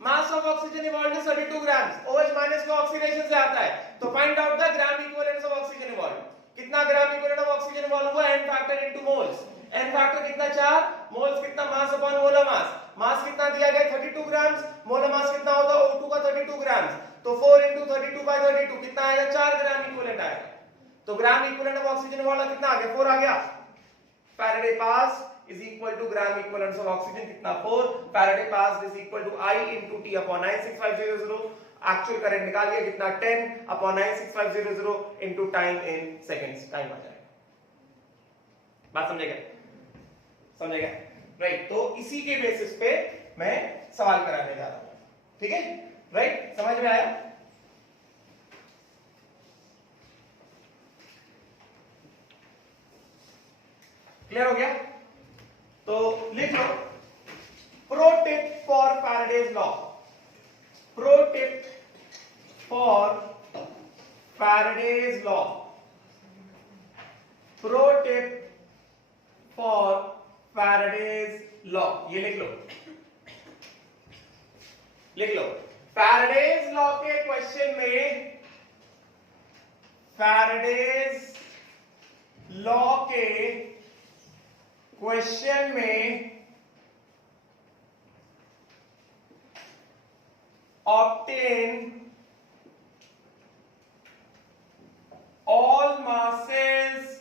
Mass of oxygen evolved is 32 grams, OH minus का oxidation से आता है, तो find out the gram equivalents of oxygen evolved. कितना gram equivalent of oxygen evolve हुआ? n factor into moles. n factor कितना? 4, moles कितना? Mass upon molar मास। मास कितना दिया गया? 32 ग्राम्स, मोलर मास कितना होता है? O2 का 32 ग्राम्स, तो 4 इंटू 32 बाय 32 कितना आएगा? 4 ग्राम इक्विवेलेंट आएगा। तो ग्राम इक्विवेलेंट ऑफ ऑक्सीजन वाला कितना आ गया? 4 आ गया। Faraday pass is equal to gram equivalent of oxygen कितना? 4। Faraday pass is equal to I into T upon 96500। Actual current निकाल लिया कितना? 10 upon 96500 into time in seconds, time आ जाएगा। बात समझे क्या? समझे क्या? राइट। तो इसी के बेसिस पे मैं सवाल कराने जा रहा हूं, ठीक है? राइट, समझ में आया? क्लियर हो गया? तो लिख लो, pro tip for Faraday's law. Pro tip for Faraday's law. Pro tip for Faraday's law. ये लिख लो, लिख लो। Faraday's law के क्वेश्चन में, Faraday's law के क्वेश्चन में obtain all masses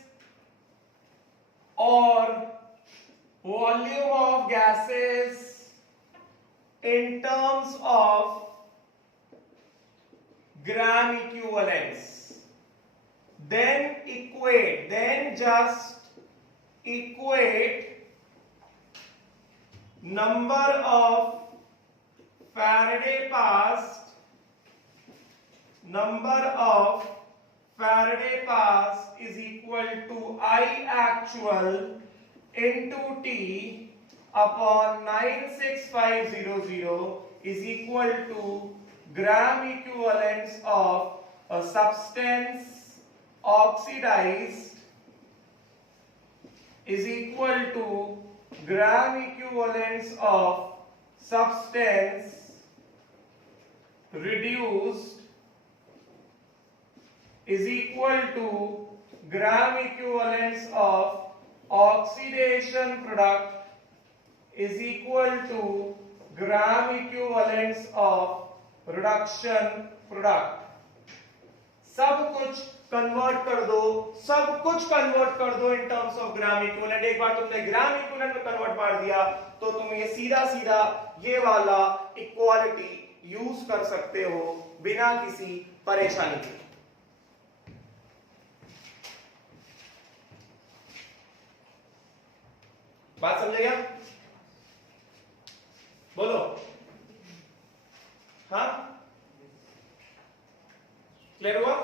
or volume of gases in terms of gram equivalents, then just equate number of Faraday passed is equal to I actual into T upon 96500 is equal to gram equivalents of a substance oxidized is equal to gram equivalents of substance reduced is equal to gram equivalents of oxidation product is equal to gram equivalents of reduction product. सब कुछ convert कर दो, सब कुछ convert कर दो in terms of gram equivalent. एक बार तुमने ग्राम इक्विवेलेंट में कन्वर्ट मार दिया तो तुम ये सीधा सीधा ये वाला इक्वालिटी यूज कर सकते हो बिना किसी परेशानी के। बात समझे क्या? बोलो। हाँ, क्लियर हुआ?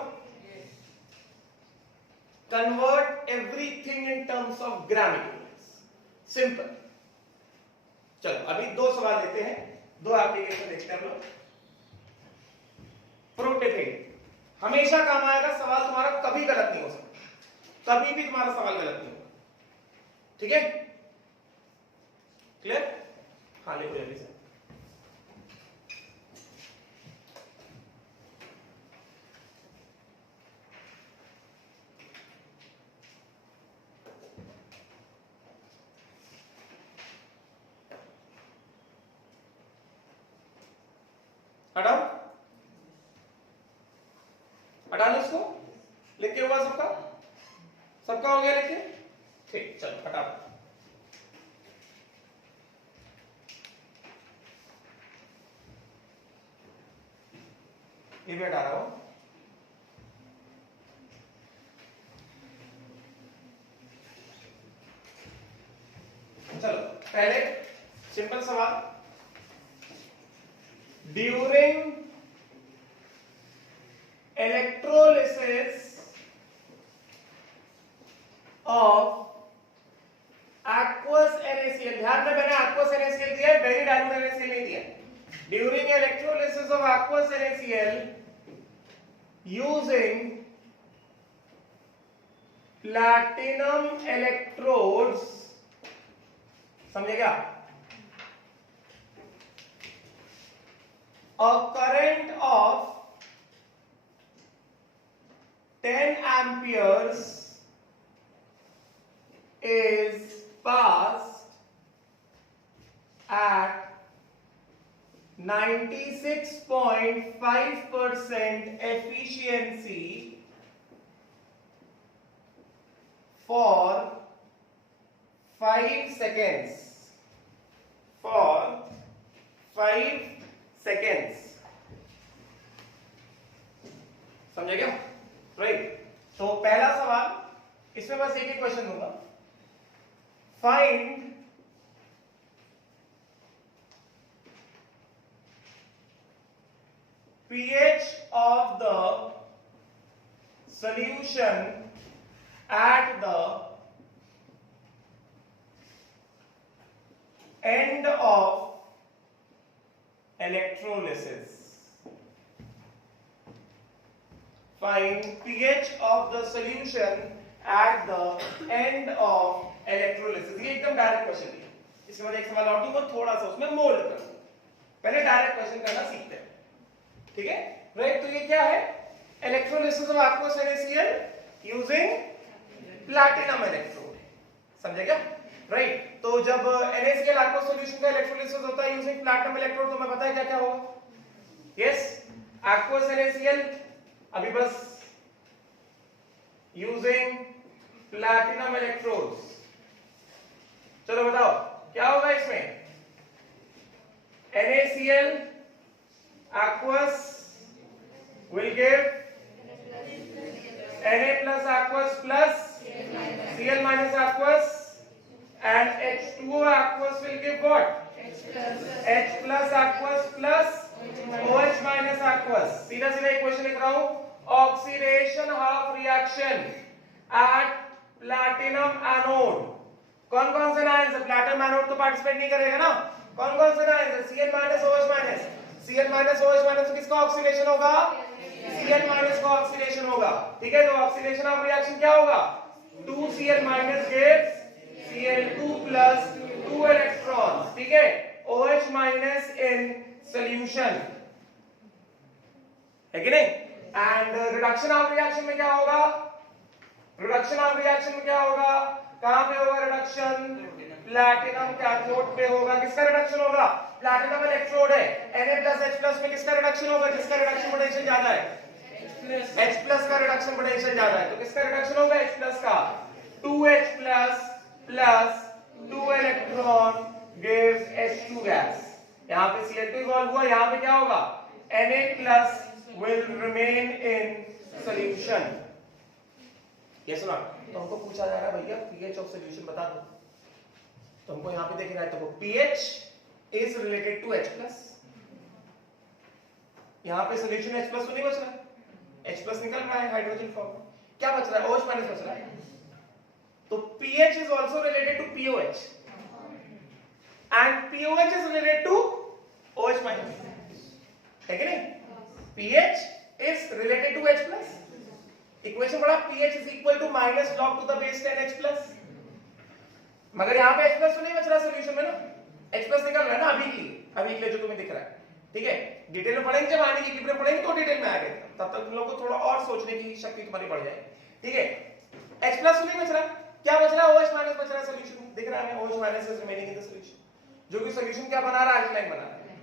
Convert everything in terms of gram equivalents. Simple. चलो अभी दो सवाल लेते हैं, दो एप्लीकेशन देखते हैं हम लोग। प्रो टिप हमेशा काम आएगा, सवाल तुम्हारा कभी गलत नहीं हो सकता, कभी भी तुम्हारा सवाल गलत नहीं होगा। ठीक है, क्लियर? हाँ लिखो जल्दी से। हटाओ, हटा लो इसको। लिख के हुआ सबका? सबका हो गया लिख के? ठीक, चलो हटाओ। ये भी हटा रहा हूं। चलो पहले सिंपल सवाल। During electrolysis of aqueous NaCl, ध्यान में मैंने aqueous NaCl दिया है, very dilute NaCl नहीं दिया। During electrolysis of aqueous NaCl using platinum electrodes, समझेगा? A current of 10 amperes is passed at 96.5% efficiency for 5 seconds. For 5 seconds. समझे क्या? राइट। तो पहला सवाल, इसमें बस एक ही क्वेश्चन दूंगा। Find pH of the solution at the end of electrolysis. find pH of the solution at the end of electrolysis. ये एकदम डायरेक्ट क्वेश्चन है. इसके बाद एक सवाल और दूंगा, थोड़ा सा उसमें मोल्ड कर दूंगा. पहले डायरेक्ट क्वेश्चन करना सीखते हैं. ठीक है राइट. तो ये क्या है? Electrolysis of aqueous NaCl using platinum electrode. समझे क्या? राइट. तो जब NaCl aqueous सॉल्यूशन का इलेक्ट्रोलिसिस होता है यूजिंग प्लैटिनम इलेक्ट्रोड, तो मैं पता है क्या क्या होगा? यस, aqueous NaCl अभी बस यूजिंग प्लैटिनम इलेक्ट्रोड्स. चलो बताओ क्या होगा इसमें? NaCl aqueous will give Na plus aqueous plus Cl minus aqueous, and H2O aqueous will give what? H plus aqueous plus OH minus aqueous. सीधा सीधा इक्वेशन लिख रहा हूं. Oxidation half reaction at platinum anode. कौन कौन से nights? Platinum anode तो participate नहीं करेगा ना. कौन कौन से nights? Cl minus OH minus. Cl minus OH minus तो किसका ऑक्सीडेशन होगा? Cl minus का ऑक्सीडेशन होगा. ठीक है. तो ऑक्सीडेशन ऑफ रिएक्शन क्या होगा? 2Cl minus gives Cl2 plus 2 electrons. ठीक है. OH minus in solution है कि नहीं? एंड रिडक्शन ऑफ रिएक्शन में क्या होगा? रिडक्शन ऑफ रिएक्शन में क्या होगा? कहां पे होगा रिडक्शन? प्लैटिनम कैथोड पे होगा. किसका रिडक्शन होगा? प्लैटिनम इलेक्ट्रोड है. Na+H+ में किसका रिडक्शन होगा? जिसका रिडक्शन पोटेंशियल ज्यादा है. H+ का रिडक्शन पोटेंशियल ज्यादा है. तो किसका रिडक्शन होगा? H+ का. 2H+ plus 2 electron gives H2 gas. यहां पे Cl2 इवॉल्व हुआ. यहां पे क्या होगा? Na+ will remain in solution. yes or not? तो हमको पूछा जा रहा है भैया pH of solution बता दो. तो हमको यहां पे देखना है. तो pH is related to H+. यहां पे solution H+ तो नहीं बच रहा है. H+ निकल रहा है हाइड्रोजन फॉर्म में. क्या बच रहा है? OH माइनस बच रहा है. तो pH is also related to POH and POH is related to OH minus. है कि नहीं? pH is related to H+. Equation पढ़ा. pH is equal to minus log to the base 10 H+. मगर यहाँ पे H+ तो नहीं बच रहा सोल्यूशन में ना. H+ निकल रहा है ना अभी के लिए जो तुम्हें दिख रहा है. ठीक है. डिटेल में पढ़ेंगे, जब आने की कीप में पढ़ेंगे तो डिटेल में आएगा. तब तक तुम लोगों को थोड़ा और सोचने की शक्ति तुम्हारी बढ़ जाएगी. ठीक है. H+ तो नहीं बच रहा. क्या बच रहा है? OH माइनस बच रहा है सोल्यूशन में. दिख रहा है OH minus is remaining in the solution. जो कि सोल्यूशन क्या बना रहा है? अल्कलाइन बना रहा है.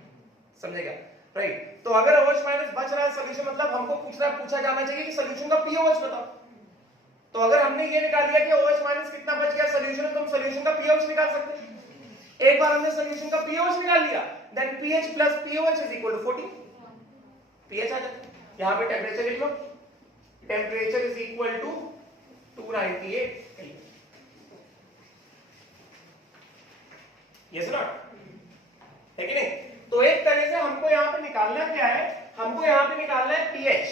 समझेगा? राइट. तो अगर OH माइनस बच रहा है सोल्यूशन, मतलब हमको पूछा जाना चाहिए कि सोल्यूशन का pOH बताओ. तो अगर हमने ये निकाल लिया कि OH माइनस कितना बच गया सोल्यूशन में, तो हम सोल्यूशन का pOH निकाल सकते हैं. एक बार हमने सोल्यूशन का pOH निकाल लिया, then pH plus pOH is equal to 14. pH आ जाता. यहां पे टेंपरेचर लिख लो. Temperature is equal to 298. Yes not? है कि नहीं? तो एक तरह से हमको यहां पे निकालना क्या है? हमको यहां पे निकालना है pH.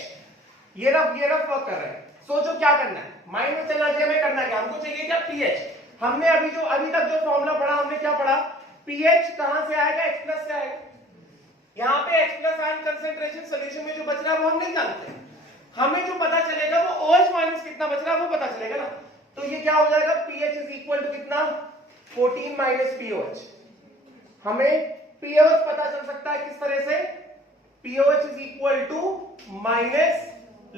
ये रफ वर्क कर रहा है. सोचो क्या करना है. माइंड में चलना चाहिए हमें. करना क्या? हमको चाहिए क्या? pH. हमने अभी तक जो फॉर्मूला पढ़ा, हमने क्या पढ़ा? pH कहां से आएगा? H+ से आएगा. यहां पे H+ आयन कंसंट्रेशन सॉल्यूशन में जो बच रहा है वो हम नहीं जानते. हमें जो पता चलेगा वो OH माइनस कितना बच रहा है वो पता चलेगा ना. तो ये क्या हो जाएगा? pH इज इक्वल टू कितना? 14 माइनस pOH. हमें pOH पता चल सकता है किस तरह से? pOH is equal to minus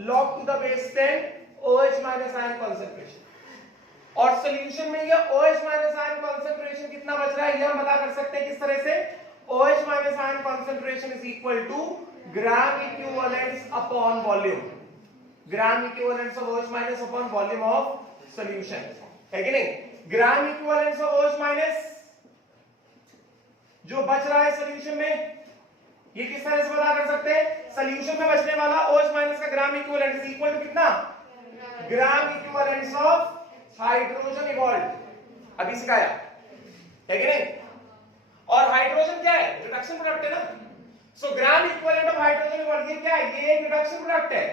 log to the base 10 OH minus ion concentration. और सॉल्यूशन में ये OH माइनस आयन कंसंट्रेशन कितना बच रहा है ये हम पता कर सकते हैं. किस तरह से? OH minus ion concentration is equal to gram equivalence upon volume. Gram equivalence of OH minus upon volume of solution. है कि नहीं? Gram equivalence of OH minus जो बच रहा है सॉल्यूशन में, ये किस तरह से पता कर सकते हैं? सॉल्यूशन में बचने वाला OH माइनस का gram equivalent is equal to कितना? Gram equivalence of hydrogen evolve. अभी सिखाया है कि नहीं? और हाइड्रोजन क्या है? रिडक्शन प्रोडक्ट है ना. So gram equivalent of hydrogen evolve ये क्या है? ये एक रिडक्शन प्रोडक्ट है.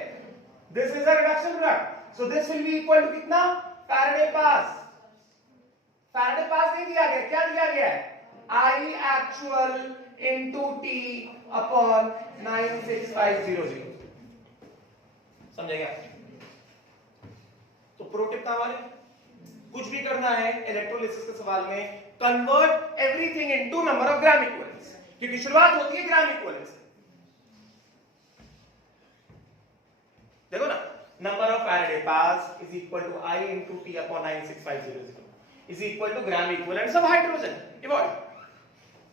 This is a reduction product. So this will be equal to कितना? Faraday pass. फैराडे पास नहीं दिया गया. क्या दिया गया है? I actual into T upon 96500. समझेगा? तो प्रो टिप था हमारे, कुछ भी करना है इलेक्ट्रोलिसिस के सवाल में, convert everything into number of gram equivalents, क्योंकि शुरुआत होती है ग्राम इक्विवेलेंट्स। देखो ना, number of Faraday pass is equal to I into T upon 96500 is equal to gram equivalents of hydrogen evolve.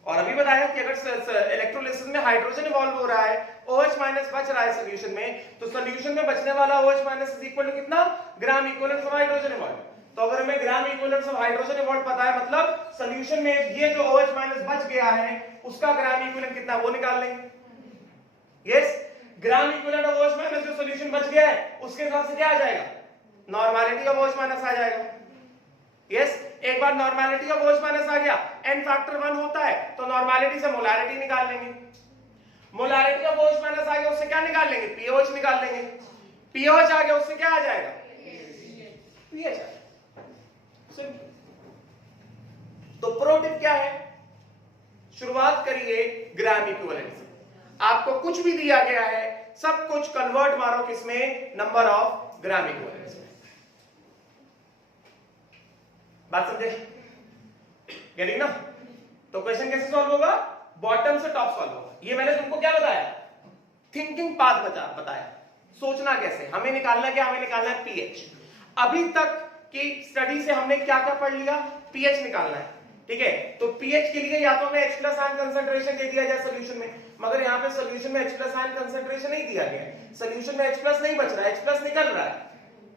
और अभी बताया कि अगर इलेक्ट्रोलिसिस में हाइड्रोजन इवॉल्व हो रहा है, OH माइनस बच रहा है सोल्यूशन में, तो सोल्यूशन में बचने वाला OH minus is equal to कितना? Gram equivalents of hydrogen evolve. तो अगर हमें gram equivalents of hydrogen evolve पता है, मतलब सोल्यूशन में ये जो OH माइनस बच गया है उसका ग्राम इक्विवेलेंट कितना वो निकाल लेंगे। Yes, gram equivalent of OH minus जो सोल्यूशन बच गया है उसके हिसाब से क्या आ जाएगा? नॉर्मलिटी ऑफ OH माइनस आ जाएगा। यस, एक बार नॉर्मलिटी ऑफ OH माइनस आ गया, n फैक्टर 1 होता है तो नॉर्मलिटी से मोलैरिटी निकाल लेंगे। मोलैरिटी ऑफ OH माइनस आ गया, उससे क्या निकाल लेंगे? pOH निकाल लेंगे। pOH आ गया, उससे क्या आ जाएगा? pH। तो प्रो टिप क्या है? शुरुआत करिए ग्राम इक्विवेलेंट से। आपको कुछ भी दिया गया है, सब कुछ कन्वर्ट मारो किसमें? नंबर ऑफ ग्राम इक्विवेलेंट्स में। बात समझे? गेटिंग ना? तो क्वेश्चन कैसे सॉल्व होगा? बॉटम से टॉप सॉल्व होगा। ये मैंने तुमको क्या बताया? थिंकिंग पाथ बताया, सोचना कैसे। हमें निकालना क्या? हमें निकालना है pH। अभी तक की स्टडी से हमने क्या क्या पढ़ लिया? pH निकालना है, ठीक है? तो pH के लिए या तो हमें H+ आयन कंसंट्रेशन दे दिया जाए सोल्यूशन में, मगर यहाँ पे सोल्यूशन में H+ आयन कंसंट्रेशन नहीं दिया गया, सोल्यूशन में H+ नहीं बच रहा है, H+ निकल रहा है।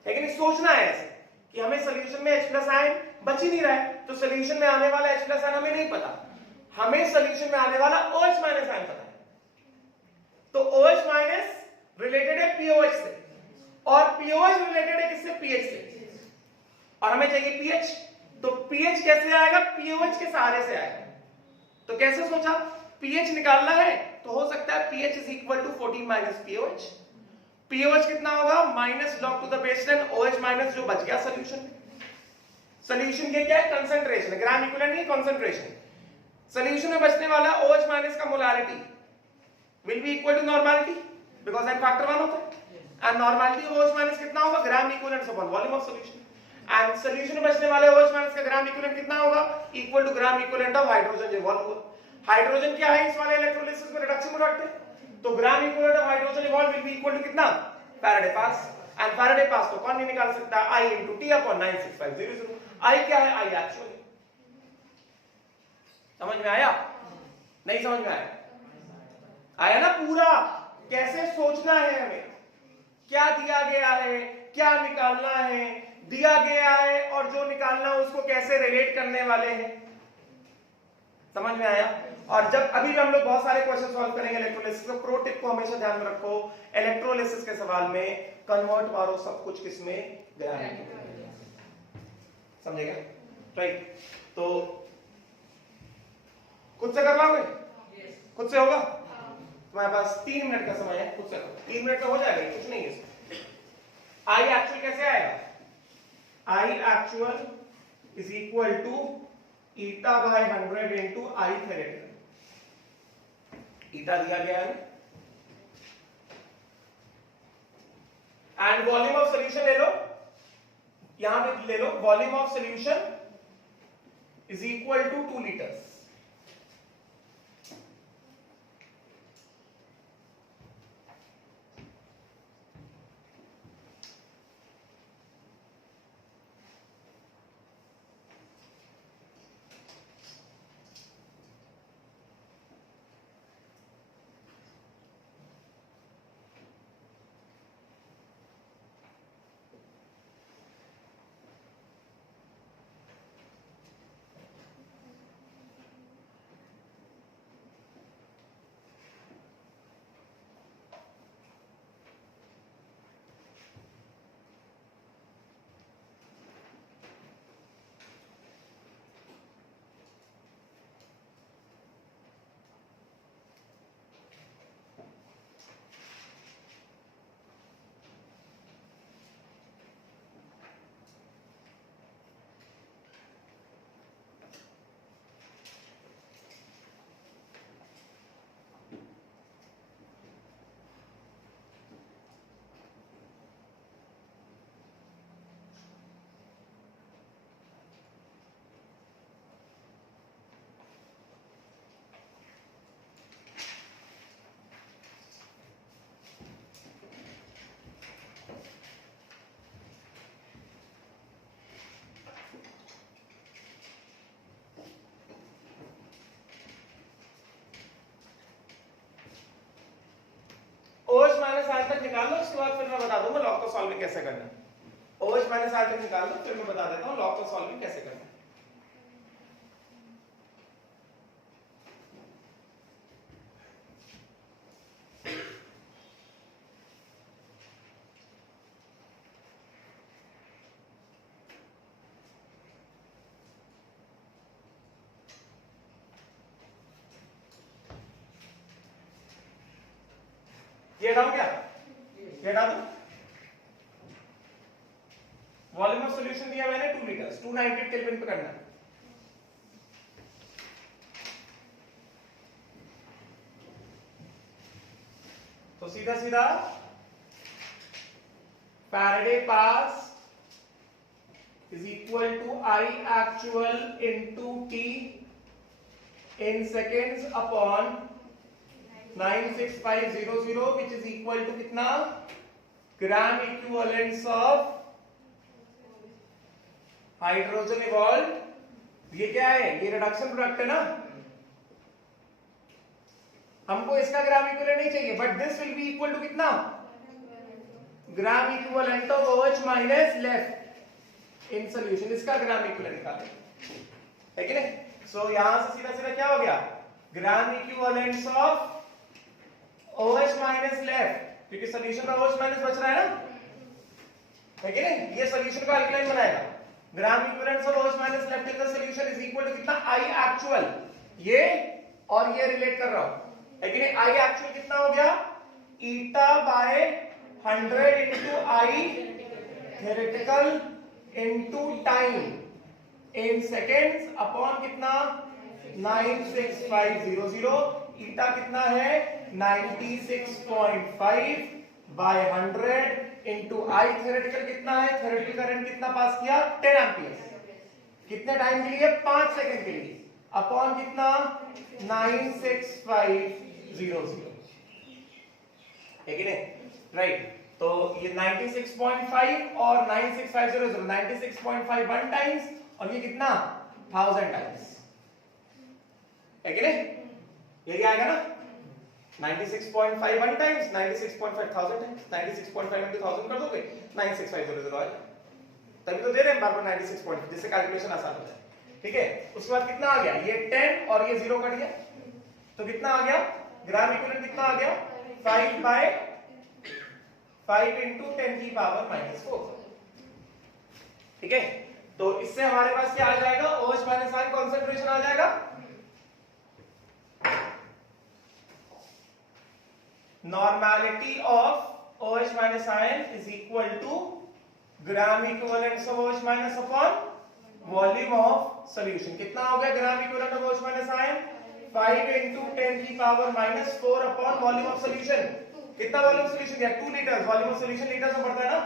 लेकिन सोचना है ऐसे कि हमें सोल्यूशन में H+ आयन बच ही नहीं रहा है, तो सोल्यूशन में आने वाला H+ आयन हमें नहीं पता, हमें सोल्यूशन में आने वाला OH- आयन पता है। तो OH- रिलेटेड है pOH से, और pOH रिलेटेड है किससे? pH से, और हमें चाहिए pH। तो pH कैसे आएगा? pOH के सहारे से आएगा। तो कैसे सोचा? pH निकालना है तो हो सकता है pH is equal to 14 minus pOH। pOH कितना होगा? Minus log to the base 10 OH minus जो बच गया सोल्यूशन में। सोल्यूशन के क्या है? कंसंट्रेशन, ग्राम इक्विवेलेंट नहीं, कंसंट्रेशन। सोल्यूशन में बचने वाला OH माइनस का molarity will be equal to normality, because n factor 1 होता है, and normality of OH minus कितना होगा? Gram equivalent upon volume of solution. And solution में बचने वाले OH माइनस का ग्राम इक्विवेलेंट कितना होगा? Equal to gram equivalent of hydrogen जो इवॉल्व हुआ। हाइड्रोजन क्या है? इस वाले इलेक्ट्रोलिसिस में रिडक्शन में रखते हैं, तो gram equivalent of hydrogen evolve will be equal to कितना? Faraday pass. And Faraday pass तो कौन नहीं निकाल सकता? I into T upon 96500। I क्या है? I actually. समझ में आया? नहीं समझ में आया? आया ना पूरा? कैसे सोचना है हमें, क्या दिया गया है, क्या निकालना है, दिया गया है और जो निकालना है उसको कैसे रिलेट करने वाले हैं। समझ में आया? और जब अभी भी हम लोग बहुत सारे क्वेश्चन सॉल्व करेंगे इलेक्ट्रोलिसिस का, प्रो टिप को हमेशा ध्यान में रखो, इलेक्ट्रोलिसिस के सवाल में कन्वर्ट मारो सब कुछ किसमें? ग्राम में। समझेगा? राइट? तो खुद से कर पाओगे? खुद से होगा? तुम्हारे पास 3 मिनट का समय है, खुद से करो। 3 मिनट का हो जाएगा, कुछ नहीं है इसमें। I एक्चुअल कैसे आएगा? I actual is equal to eta by 100 into I theoretical. Eta दिया गया है, एंड वॉल्यूम ऑफ सॉल्यूशन ले लो, यहां पे ले लो, volume of solution is equal to 2 litres. Solving कैसे करना है। OH माइनस आर तक निकाल दो, फिर मैं बता देता हूँ लॉग का सॉल्विंग कैसे करना है। ये हटाओ क्या, ये हटा दो। वॉल्यूम ऑफ सॉल्यूशन दिया मैंने 2 लीटर्स, 298 केल्विन पे करना है। तो सीधा सीधा Faraday pass is equal to I actual into T in seconds upon 96500 which is equal to कितना, gram equivalence of hydrogen evolve. ये क्या है, ये रिडक्शन प्रोडक्ट है ना, हमको इसका ग्राम इक्विवेलेंट नहीं चाहिए, but this will be equal to कितना, gram equivalent of OH minus left in solution. इसका ग्राम इक्विवेलेंट निकालें, है कि नहीं। सो यहां से सीधा सीधा क्या हो गया, gram equivalents of OH minus left, क्योंकि सॉल्यूशन में OH माइनस बच रहा है ना, है कि नहीं। ये सॉल्यूशन का अल्कलाइन बनाएगा। Gram equivalents of OH minus left in the solution is equal to कितना, I एक्चुअल, ये और ये रिलेट कर रहा हूं, है कि नहीं। I एक्चुअल कितना हो गया, ईटा by 100 into I theoretical into time in seconds upon कितना, 96500। ईटा कितना है, 96.5 बाय 100 इंटू आई थ्योरेटिकल कितना है, थ्योरेटिकल करंट कितना पास किया, 10 एम्पियर। कितने टाइम के लिए, 5 सेकंड के लिए, अपॉन कितना, 96500, है कि नहीं, राइट। तो ये 96.5 और 96500, 96.5 1 टाइम्स और ये कितना, 1000 टाइम्स, है कि नहीं। ये आएगा ना, 96.5 1 टाइम्स, 96.5 1000 टाइम्स, 96.5 into 1000 कर दोगे, 96500 आएगा। तभी तो दे रहे हैं बार बार 96. जिससे कैलकुलेशन आसान हो जाए, ठीक है। उसके बाद कितना आ गया, ये 10 और ये 0 कट गया, तो कितना आ गया, ग्राम इक्विवेलेंट कितना आ गया, 5 बाय 5 into 10 की पावर -4, ठीक है। तो इससे हमारे पास क्या आ जाएगा, OH माइनस आयन कॉन्सेंट्रेशन आ जाएगा, normality of OH minus ion is equal to gram equivalent of OH minus upon volume of solution. कितना हो गया gram equivalent of OH minus ion, 5 into 10 की power -4 upon volume of solution. कितना volume of solution दिया, 2 litre, volume of solution litre में पड़ता है ना,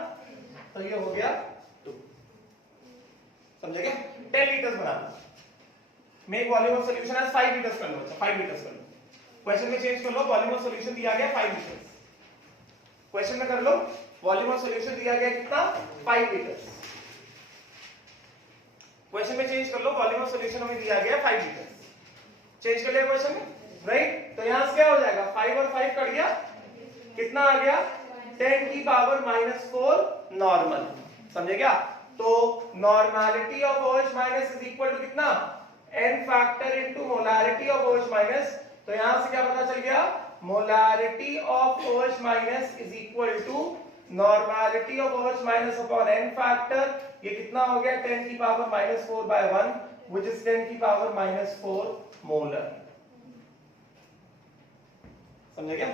तो ये हो गया 2, समझे क्या। 10 लीटर्स बनाना, make volume of solution as 5 litres कर लो, अच्छा 5 लीटर्स कर लो। क्वेश्चन में चेंज कर लो, वॉल्यूम ऑफ सॉल्यूशन दिया गया 5 लीटर्स, क्वेश्चन में कर लो वॉल्यूम ऑफ सॉल्यूशन दिया गया कितना, 5 लीटर्स। क्वेश्चन में चेंज कर लो, वॉल्यूम ऑफ सॉल्यूशन हमें दिया गया 5 लीटर्स, चेंज कर लिया क्वेश्चन में, राइट। तो यहां से क्या हो जाएगा, 5 और 5 कट गया, कितना आ गया, 10 की पावर -4 नॉर्मल, समझे क्या। तो normality of OH minus is equal to कितना, n factor into molarity of OH minus. तो यहां से क्या पता चल गया, molarity of OH minus is equal to normality of OH minus upon n factor. ये कितना हो गया, 10 की पावर -4 by 1 which is 10 की पावर -4 मोलर, समझे क्या,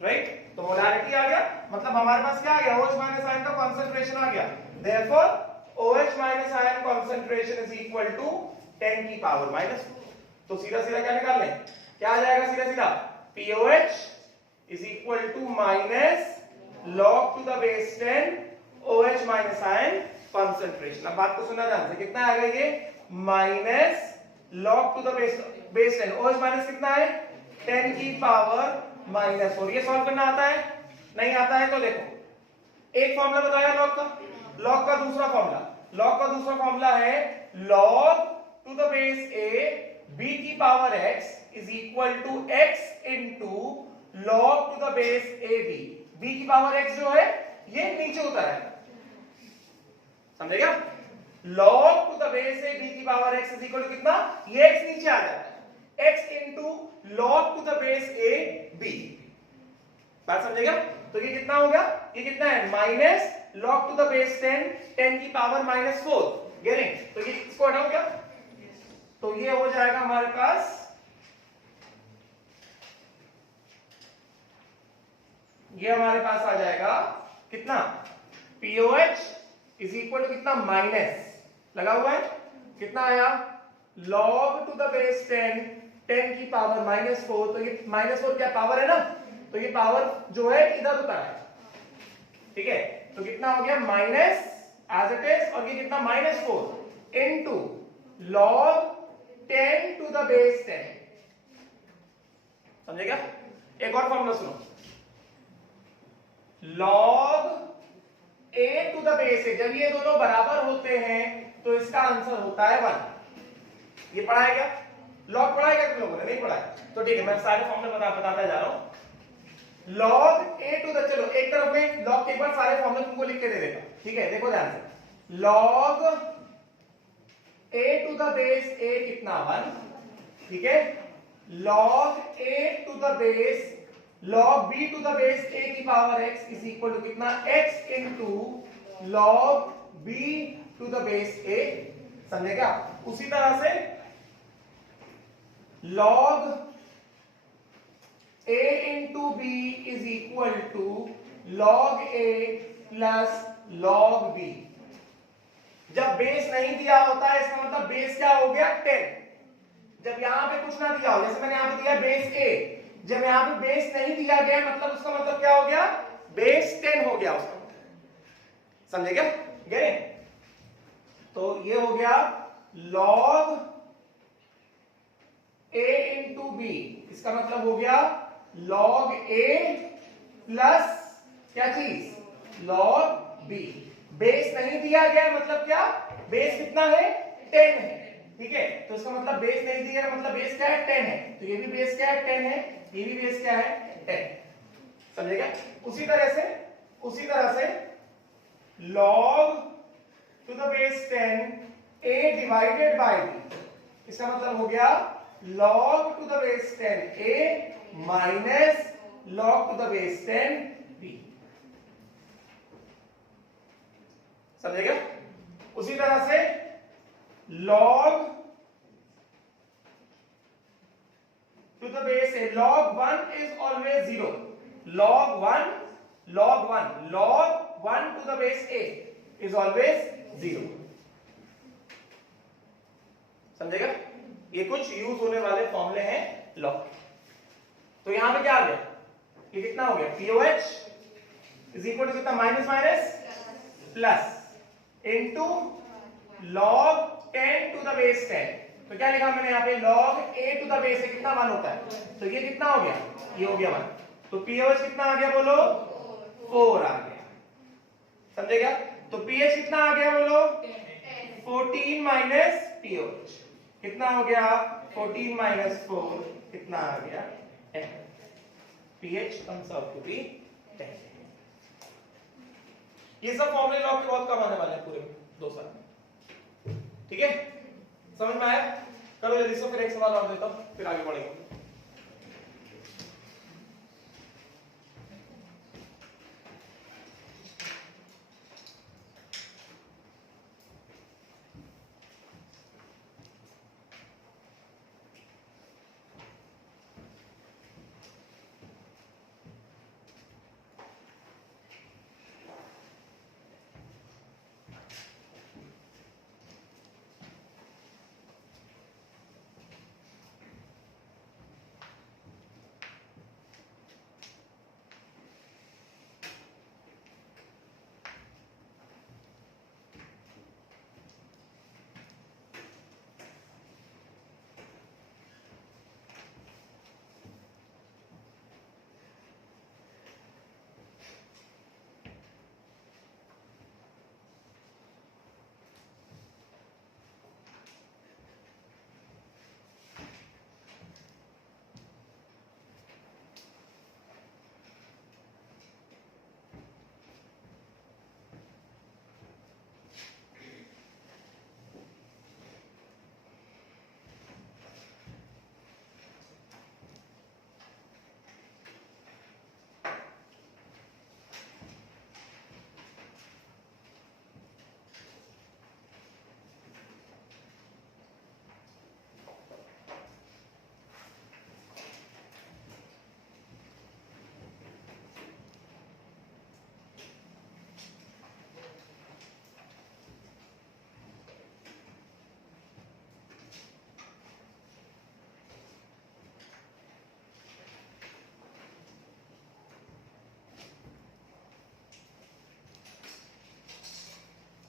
राइट। तो मोलैरिटी आ गया, मतलब हमारे पास क्या आ गया, OH माइनस आयन का कंसंट्रेशन आ गया। Therefore OH minus ion concentration is equal to 10 की पावर -4। तो सीधा सीधा क्या निकाल लें, क्या आ जाएगा, सीधा सीधा POH is equal to minus log to the base 10 OH minus ion concentration. अब बात को सुना ध्यान से, कितना आएगा ये, minus log to the base 10, OH minus कितना है, 10 की पावर -4। ये सॉल्व करना आता है, नहीं आता है तो देखो, एक फॉर्मूला बताया लॉग का, लॉग का दूसरा फॉर्मूला, लॉग का दूसरा फॉर्मूला है log to the base a b की power x is equal to x into log to the base ab। b की पावर x जो है ये नीचे उतर आएगा, समझेगा? log to the base a b की power x is equal to कितना, ये x नीचे आ जाता है, x into log to the base a b, बात समझेगा? तो ये कितना हो गया, ये कितना है minus log to the base 10 10 की पावर -4 गेटिंग, तो ये इसको हटाओ क्या, तो ये हो जाएगा हमारे पास, ये हमारे पास आ जाएगा कितना, POH इज इक्वल टू कितना माइनस लगा हुआ है, कितना आया log टू द बेस 10 10 की पावर -4, तो ये -4 क्या पावर है ना, तो ये पावर जो है इधर उतर है, ठीक है? तो कितना हो गया माइनस एज इट इज, और ये कितना -4 into log 10 to the base 10, समझेगा? एक और फॉर्मूला सुनो, log a to the base है, जब ये दोनों बराबर होते हैं तो इसका आंसर होता है 1। ये पढ़ा है क्या, log पढ़ा है क्या तुम लोगों ने, नहीं पढ़ा है? तो ठीक है, मैं सारे फॉर्मूले बताता जा रहा हूं। log a टू द, चलो एक तरफ में log के एक बार सारे फॉर्मूले तुमको लिख के दे देता, ठीक है? देखो ध्यान से, log a to the base a कितना 1, ठीक है? log a to the base log b to the base a की power x is equal to कितना, x into log b to the base a, समझेगा? उसी तरह से log a into b is equal to log a plus log b, जब base नहीं दिया होता है इसका मतलब बेस क्या हो गया 10, जब यहां पे कुछ ना दिया हो, जैसे मैंने यहां पे दिया बेस a, जब यहां पे बेस नहीं दिया गया मतलब उसका मतलब क्या हो गया, बेस 10 हो गया उसका मतलब, समझे क्या गए? तो ये हो गया log a इंटू b, इसका मतलब हो गया log a प्लस क्या चीज log b, बेस नहीं दिया गया मतलब क्या, बेस कितना है 10 है, ठीक है? तो इसका मतलब बेस नहीं दिया मतलब बेस क्या है 10 है, तो ये भी बेस क्या है 10 है, ये भी बेस क्या है 10, समझेगा? उसी तरह से log to the base 10 a divided by b, इसका मतलब हो गया log to the base 10 a minus log to the base 10 b, समझेगा? उसी तरह से log to the base a, log 1 is always 0, log 1 log 1 to the base a is always 0, समझेगा? ये कुछ यूज होने वाले फॉर्मूले हैं log। तो यहां पे क्या आ गया, ये कितना हो गया, POH इज इक्वल टू कितना minus minus plus into log 10 to the base 10, तो क्या लिखा मैंने यहाँ पे log a to the base है कितना 1 होता है, तो ये कितना हो गया, ये हो गया 1, तो POH कितना आ गया बोलो 4 आ गया, समझेगा? तो pH कितना आ गया बोलो 14 माइनस POH कितना हो गया 14 माइनस 4 कितना आ गया 10, pH comes out to be 10। ये सब फॉर्मूले लॉग के बहुत कम आने वाले हैं पूरे 2 साल में, ठीक है? समझ में आया? चलो जल्दी से फिर एक सवाल और देता हूं फिर आगे बढ़ेंगे।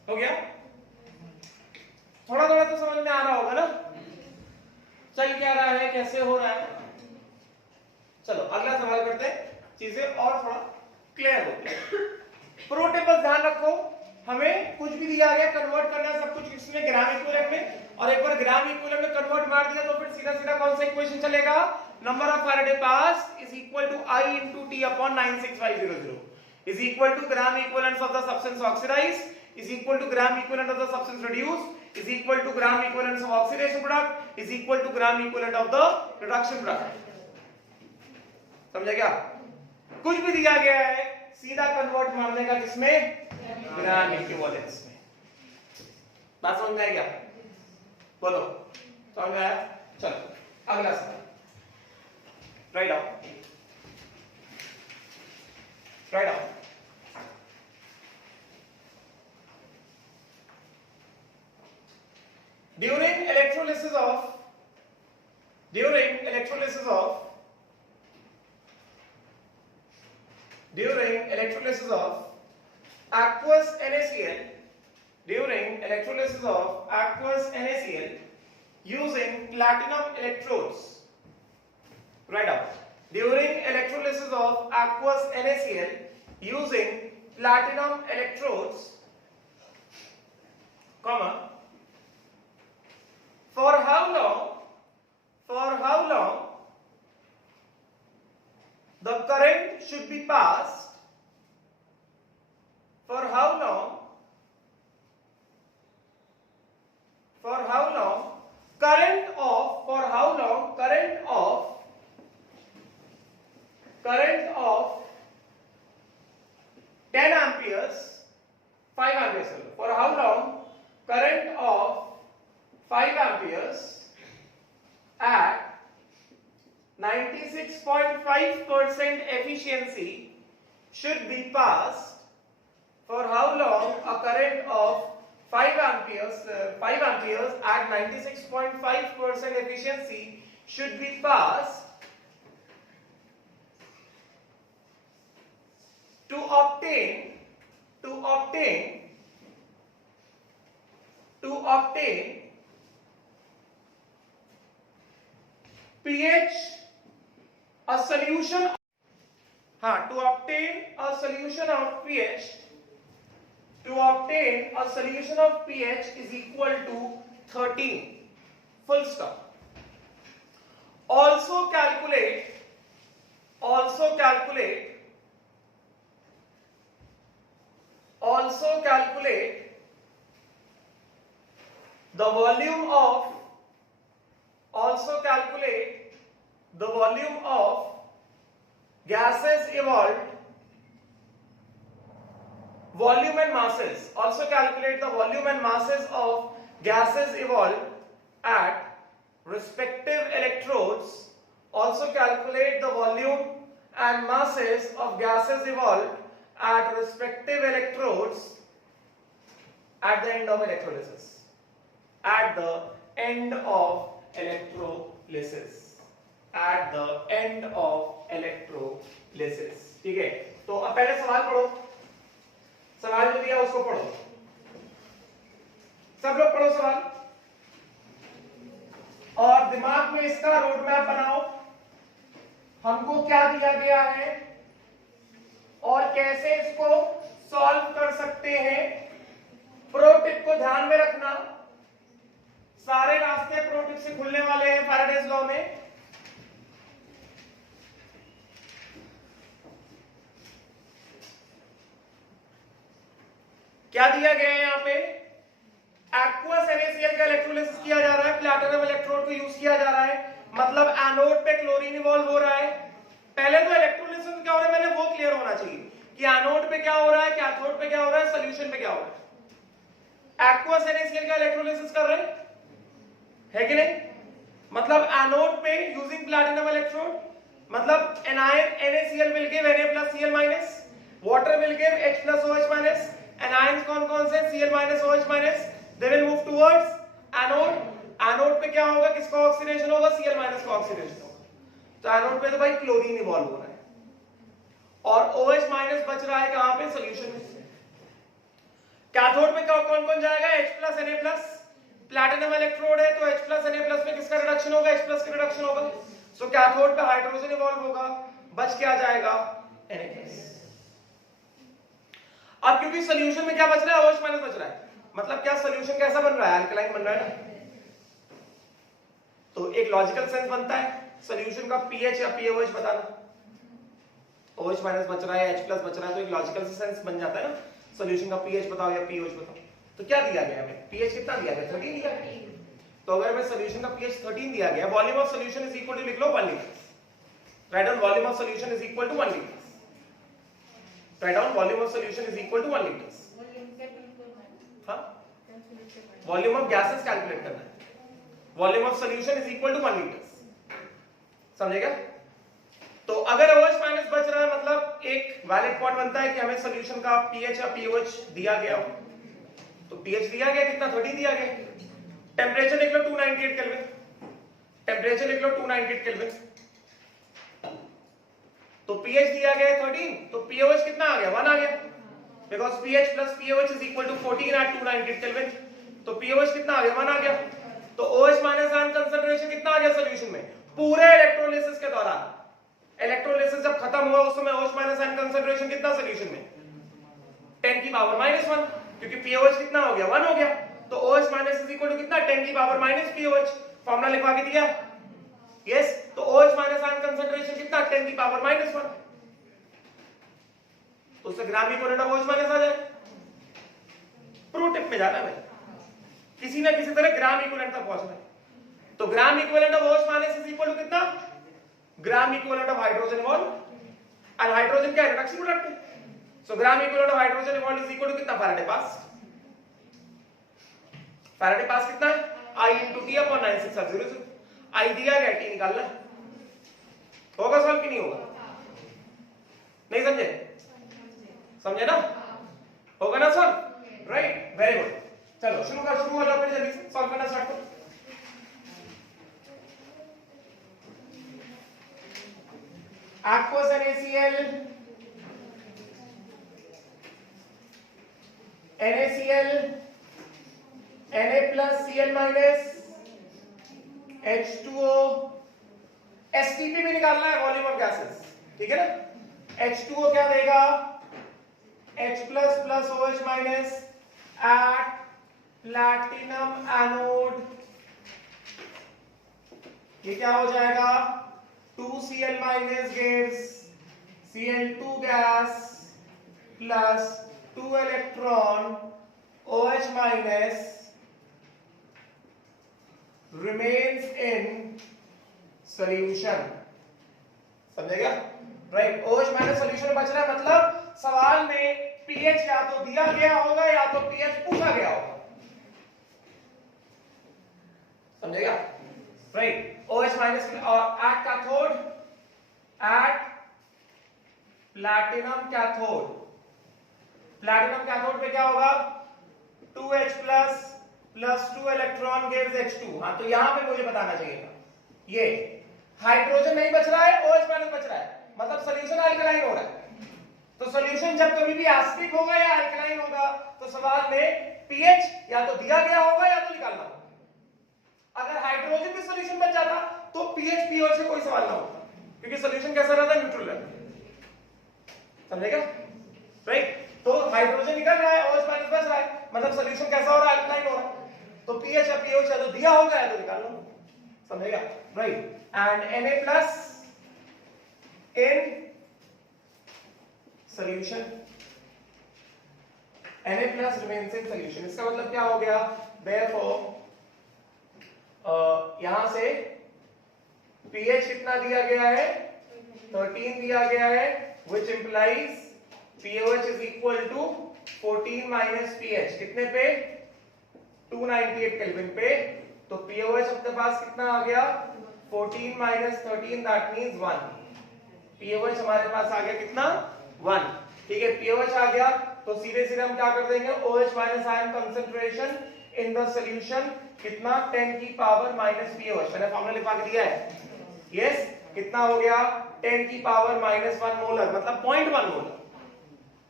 हो गया? थोड़ा थोड़ा तो समझ में आ रहा होगा ना, चल क्या रहा है, कैसे हो रहा है। चलो अगला सवाल करते हैं, चीजें और थोड़ा क्लियर होती है। प्रो टिप बस ध्यान रखो, हमें कुछ भी दिया गया कन्वर्ट करना है सब कुछ इसमें ग्राम इक्विवेलेंट में, और एक बार ग्राम इक्विवेलेंट में कन्वर्ट मार दिया तो फिर सीधा सीधा कौन सा इक्वेशन चलेगा, number of Faraday pass is equal to I into T upon 96500 is equal to gram equivalents of the substance oxidized is equal to gram equivalent of the substance reduced is equal to gram equivalents of oxidation product is equal to gram equivalent of the reduction product। समझा क्या? कुछ भी दिया गया है सीधा convert मारने का किसमें, ग्राम इक्विवेलेंस में। बात समझ में आई क्या? बोलो समझ में आया? चलो अगला सवाल, write down, write down. During electrolysis of aqueous NaCl using platinum electrodes, write out, during electrolysis of aqueous NaCl using platinum electrodes, comma, for how long the current should be passed, for how long current of 10 amperes 5 amperes, for how long current of 5 amperes at 96.5% efficiency should be passed, for how long a current of 5 amperes at 96.5% efficiency should be passed to obtain pH, a solution, to obtain a solution of pH is equal to 13, full stop. Also calculate the volume of gases evolved, volume and masses, also calculate the volume and masses of gases evolved at respective electrodes, also calculate the volume and masses of gases evolved at respective electrodes at the end of electrolysis, at the end of electrolysis, at the end of electrolysis। ठीक है, तो अब पहले सवाल पढ़ो, सवाल जो दिया उसको पढ़ो, सब लोग पढ़ो सवाल, और दिमाग में इसका रोड मैप बनाओ, हमको क्या दिया गया है और कैसे इसको सॉल्व कर सकते हैं। प्रो टिप को ध्यान में रखना, सारे रास्ते प्रो टिप से खुलने वाले हैं फैराडेज लॉ में। क्या दिया गया है यहाँ पे, एक्वस NaCl का इलेक्ट्रोलिसिस किया जा रहा है, प्लैटिनम इलेक्ट्रोड को यूज किया जा रहा है, मतलब एनोड पे क्लोरीन इवॉल्व हो रहा है। पहले तो इलेक्ट्रोलिसिस क्या हो रहा है मैंने वो क्लियर होना चाहिए कि एनोड पे क्या हो रहा है, कैथोड पे क्या हो रहा है, सॉल्यूशन पे क्या हो रहा है। एक्वस NaCl का इलेक्ट्रोलिसिस कर रहे हैं कि नहीं, मतलब एनोड पे यूजिंग प्लैटिनम इलेक्ट्रोड, मतलब anion NaCl will give Na plus Cl minus, water will give H plus OH minus, anions कौन से Cl minus OH minus, they will move towards anode, anode पे क्या होगा, किसका ऑक्सीडेशन होगा, Cl minus का oxidation होगा, तो एनोड पे तो भाई क्लोरीन इवॉल्व हो रहा है और OH माइनस बच रहा है कहां पे, सॉल्यूशन में। कैथोड में कौन कौन जाएगा? H plus Na plus. Platinum electrode है तो H प्लस Na प्लस में किसका रिडक्शन होगा? H प्लस का रिडक्शन होगा। सो कैथोड पे हाइड्रोजन इवॉल्व होगा, बच क्या जाएगा? Na plus. अब क्योंकि सॉल्यूशन में क्या बच रहा है? OH माइनस बच रहा है, मतलब क्या सॉल्यूशन कैसा बन रहा है? अल्कलाइन बन रहा है ना। तो एक लॉजिकल सेंस बनता है सॉल्यूशन का pH या pOH बताना। OH माइनस बच रहा है, H प्लस बच रहा है, तो एक लॉजिकल सेंस बन जाता है ना, सॉल्यूशन का pH बताओ या pOH बताओ। तो क्या दिया गया हमें? pH कितना दिया गया? 13 दिया गया। तो अगर हमें सॉल्यूशन का pH 13 दिया गया, volume of solution is equal to, लिख लो 1 litre. Write down volume of solution is equal to 1 litre. Write down volume of solution is equal to 1 litre. हां, वॉल्यूम ऑफ गैसेस कैलकुलेट करना है। Volume of solution is equal to 1 litre. समझेगा? तो अगर OH minus बच रहा है, मतलब एक वैलिड पॉइंट बनता है कि हमें सॉल्यूशन का pH या pOH दिया गया हो। तो pH दिया गया कितना? 13 दिया गया। टेंपरेचर लिख लो 298 केल्विन। टेंपरेचर लिख लो 298 केल्विन। तो pH दिया गया है 13, तो pOH कितना आ गया? 1 आ गया, because pH plus pOH is equal to 14 at 298 kelvin. तो pOH कितना आ गया? 1 आ गया। तो OH माइनस आयन कंसंट्रेशन कितना आ गया सॉल्यूशन में? पूरे इलेक्ट्रोलिसिस के दौरान, इलेक्ट्रोलिसिस जब खत्म हुआ उस समय OH माइनस आयन कंसंट्रेशन कितना सॉल्यूशन में? 10 की पावर -1, क्योंकि pOH कितना हो गया? 1 हो गया। तो OH minus is equal to कितना? 10 की पावर -pOH। फॉर्मूला लिखवा के दिया। यस, तो OH माइनस आयन कंसंट्रेशन कितना? 10 की पावर -1। तो उससे gram equivalent of OH minus आ जाए। प्रो टिप में जाना है, किसी ना किसी तरह ग्राम इक्विवेलेंट तक पहुंचना है। तो gram equivalent of OH minus is equal to कितना? Gram equivalent of hydrogen evolve. और हाइड्रोजन क्या है? रिडक्शन प्रोडक्ट है। So gram equivalent of hydrogen evolve is equal to कितना? Faraday pass. फैराडे पास कितना है? I into T upon 96700। I दिया गया, T निकालना है। होगा सॉल्व कि नहीं होगा? नहीं समझे? समझे ना? होगा ना सॉल्व? Right, very good. चलो शुरू हो जाओ, फिर जल्दी से सॉल्व करना स्टार्ट करो। aqueous NaCl, Na plus Cl minus, H2O, STP भी निकालना है, वॉल्यूम ऑफ गैसेस, ठीक है ना। H2O क्या देगा? H plus plus OH minus at platinum anode, ये क्या हो जाएगा? 2Cl minus gives Cl2 gas plus 2 electron OH minus remains in solution। समझेगा? राइट, OH माइनस सॉल्यूशन में बच रहा है, मतलब सवाल में pH या तो दिया गया होगा या तो pH पूछा गया होगा। समझेगा? राइट, OH माइनस और at cathode, at platinum cathode, platinum cathode पे क्या होगा? 2H plus plus 2 electron gives H2। हाँ, तो यहां पे मुझे बताना चाहिए ये हाइड्रोजन नहीं बच रहा है, OH माइनस बच रहा है, मतलब सॉल्यूशन अल्कलाइन हो रहा है। तो सॉल्यूशन जब कभी भी एसिडिक होगा या अल्कलाइन होगा तो सवाल में pH या तो दिया गया होगा या तो निकालना होगा। अगर हाइड्रोजन भी सॉल्यूशन बच जाता तो pH pOH से कोई सवाल ना होता, क्योंकि सॉल्यूशन कैसा रहता? न्यूट्रल रहता। समझेगा? राइट, तो हाइड्रोजन निकल रहा है, OH माइनस बच रहा है, मतलब सॉल्यूशन कैसा हो रहा है? अल्कलाइन हो रहा है। तो pH या pOH या तो दिया होगा या तो निकाल लो। समझेगा? Right, and Na plus in solution, Na plus remains in solution. इसका मतलब क्या हो गया? देयरफॉर यहां से pH कितना दिया गया है? 13 दिया गया है, which implies pOH is equal to 14 minus pH। कितने पे? 298 केल्विन पे। तो pOH अपने पास कितना आ गया? 14 minus 13, that means 1। pOH हमारे पास आ गया कितना? 1। ठीक है, pOH आ गया तो सीधे सीधे हम क्या कर देंगे? OH minus ion concentration in the solution कितना? 10 की पावर -pOH। मैंने फॉर्मूला लिखवा के दिया है। यस, कितना हो गया? 10 की पावर -1 मोलर, मतलब 0.1 मोलर।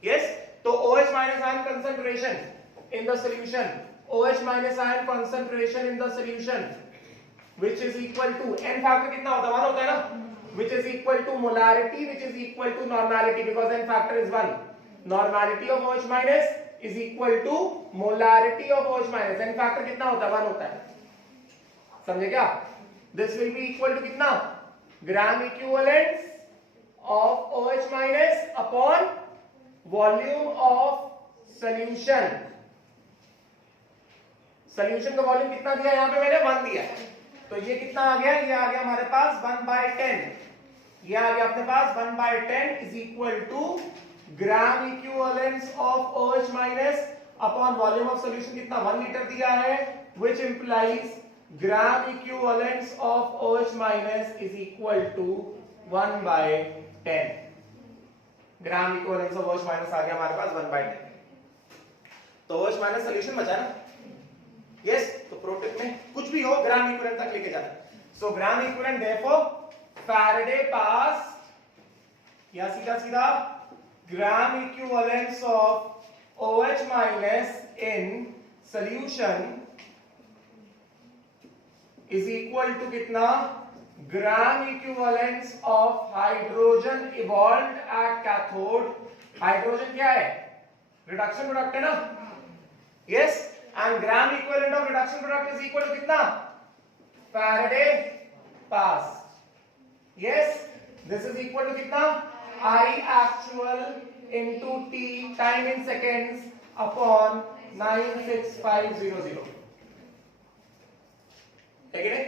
यस, तो OH minus ion concentration in the solution, OH minus ion concentration in the solution, which is equal to n factor कितना होता है, 1 होता है ना, which is equal to molarity, which is equal to normality, because n factor is 1. Normality of OH minus is equal to molarity of OH minus. n factor कितना होता है, 1 होता है, समझे क्या? This will be equal to कितना, gram equivalents of OH minus upon volume of solution. Solution का volume कितना दिया यहाँ पे मैंने, 1 दिया है, तो ये कितना आ गया, ये आ गया हमारे पास 1/10, ये आ गया अपने पास 1/10 is equal to gram equivalents of OH minus upon volume of solution कितना, 1 लीटर दिया है, which implies gram equivalents of OH minus is equal to 1/10. Gram equivalence of OH minus आ गया हमारे पास 1/10. तो OH माइनस सॉल्यूशन बचा ना, yes. तो प्रोटिक में कुछ भी हो ग्राम इक्विवेलेंट तक लेके जाना. So gram equivalent therefore Faraday pass या सीधा सीधा gram equivalence of OH minus in solution is equal to कितना, gram equivalents of hydrogen evolved at cathode. Hydrogen क्या है, रिडक्शन प्रोडक्ट है ना, yes. And gram equivalent of reduction product is equal to कितना, Faraday pass, yes. This is equal to कितना, I actual into T time in seconds upon 96500, है कि नहीं,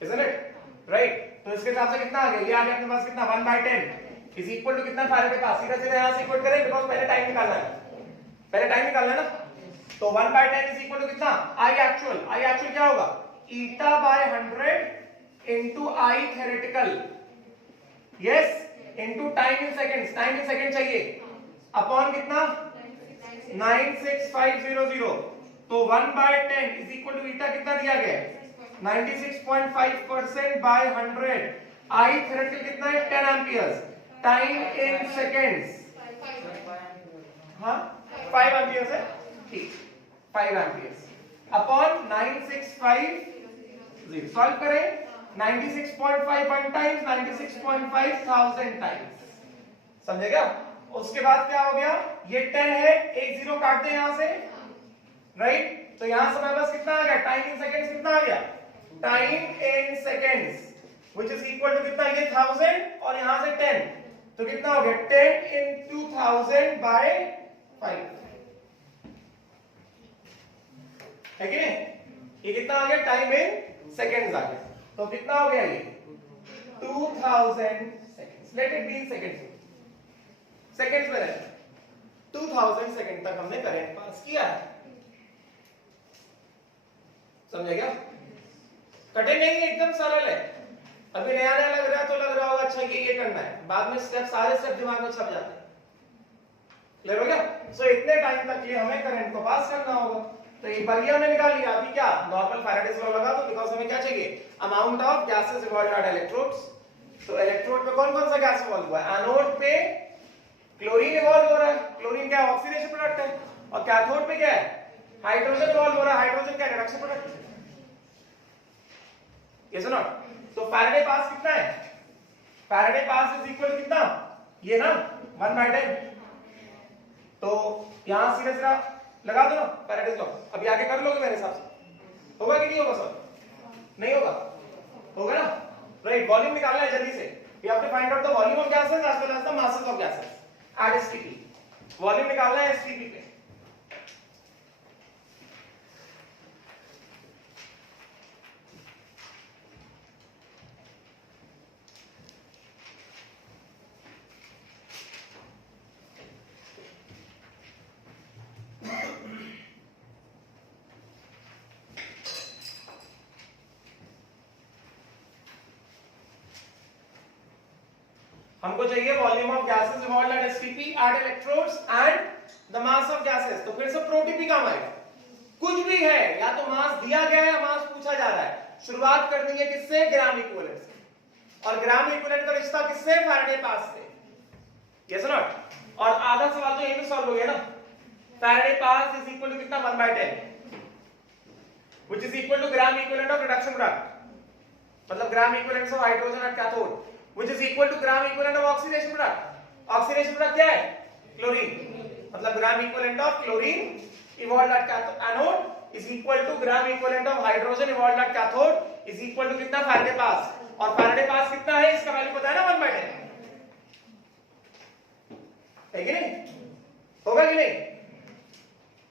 isn't it? right? तो इसके हिसाब से कितना आ गया, ये आ गया अपने पास कितना, 1/10 इज इक्वल टू कितना, फैराडे पास. सीधा सीधा यहां से इक्वल करें, बिकॉज़ पहले टाइम निकालना है, पहले टाइम निकालना है ना. तो 1/10 इज इक्वल टू कितना, I actual. I actual क्या होगा, eta by 100 into I theoretical, yes, into time in seconds. Time in second चाहिए, अपॉन कितना, 96500. तो 1/10 इज इक्वल टू eta कितना दिया गया है, 96.5% by 100. I theoretical कितना है, 10 amperes. टाइम इन सेकेंड्स, हाँ 5 amperes है, ठीक, 5 amperes अपॉन 965. सॉल्व करें, 96.5 1 टाइम्स 96.5 1000 टाइम्स, समझे क्या? उसके बाद क्या हो गया, ये 10 है, एक जीरो काट दे यहां से, राइट. तो यहां से हमारे पास कितना आ गया, टाइम इन सेकेंड्स कितना आ गया, time in seconds which is equal to कितना, ये 1000 और यहां से 10, तो कितना हो गया, 10 into 1000 by 5, है कि नहीं. ये कितना आ गया, टाइम इन सेकेंड्स आ गया. तो कितना हो गया, ये 2000 seconds. Let it be in seconds, seconds में रहता, 2000 सेकेंड तक हमने करंट पास किया है, समझे क्या? कठिन नहीं है, एकदम सरल है. अभी नया नया लग रहा है तो लग रहा होगा अच्छा ये करना है, बाद में स्टेप, सारे स्टेप दिमाग में छप जाते हैं. क्लियर हो गया? सो इतने टाइम तक ये हमें करंट को पास करना होगा. तो एक बार ये हमने निकाल लिया. अभी क्या, नॉर्मल फैराडेज लॉ लगा दो, बिकॉज़ हमें क्या चाहिए, amount of gases evolved at electrodes. तो इलेक्ट्रोड पे कौन कौन सा गैस इवॉल्व हुआ है, एनोड पे क्लोरीन इवॉल्व हो रहा है, क्लोरीन क्या है, ऑक्सीडेशन प्रोडक्ट है. और कैथोड पे क्या है, हाइड्रोजन इवॉल्व हो रहा है, हाइड्रोजन क्या है, रिडक्शन प्रोडक्ट है. यस और नॉट? तो फैराडे पास कितना है, Faraday pass is equal to कितना, ये ना 1/10. तो यहां सीधा सीधा लगा दो ना फैराडेज लॉ. अभी आगे कर लोगे मेरे हिसाब से, होगा कि नहीं होगा सर, नहीं होगा, होगा ना, राइट. वॉल्यूम निकालना है जल्दी से. You have to find out the volume of gases as well as the masses of gases at STP. Volume निकालना है एसटीपी पे. हमको चाहिए volume of gases evolved at STP at electrodes and the mass of gases. तो फिर से प्रोटीपी काम आएगा. कुछ भी है, या तो मास दिया गया है या मास पूछा जा रहा है. शुरुआत करनी है किससे, ग्राम इक्विवेलेंट से. और ग्राम इक्विवेलेंट का रिश्ता किससे, फैराडे पास से. यस और नॉट? और आधा सवाल तो यही में सॉल्व हो गया ना. Faraday pass is equal to कितना 1/10 which is equal to gram equivalent of reduction product मतलब gram equivalent of hydrogen at cathode which is equal to gram equivalent of oxidation product क्या है क्लोरीन मतलब gram equivalent of chlorine evolved at anode is equal to gram equivalent of hydrogen evolved at cathode is equal to कितना Faraday पास और Faraday pass कितना है इसका value पता है ना 1/10 है कि नहीं होगा कि नहीं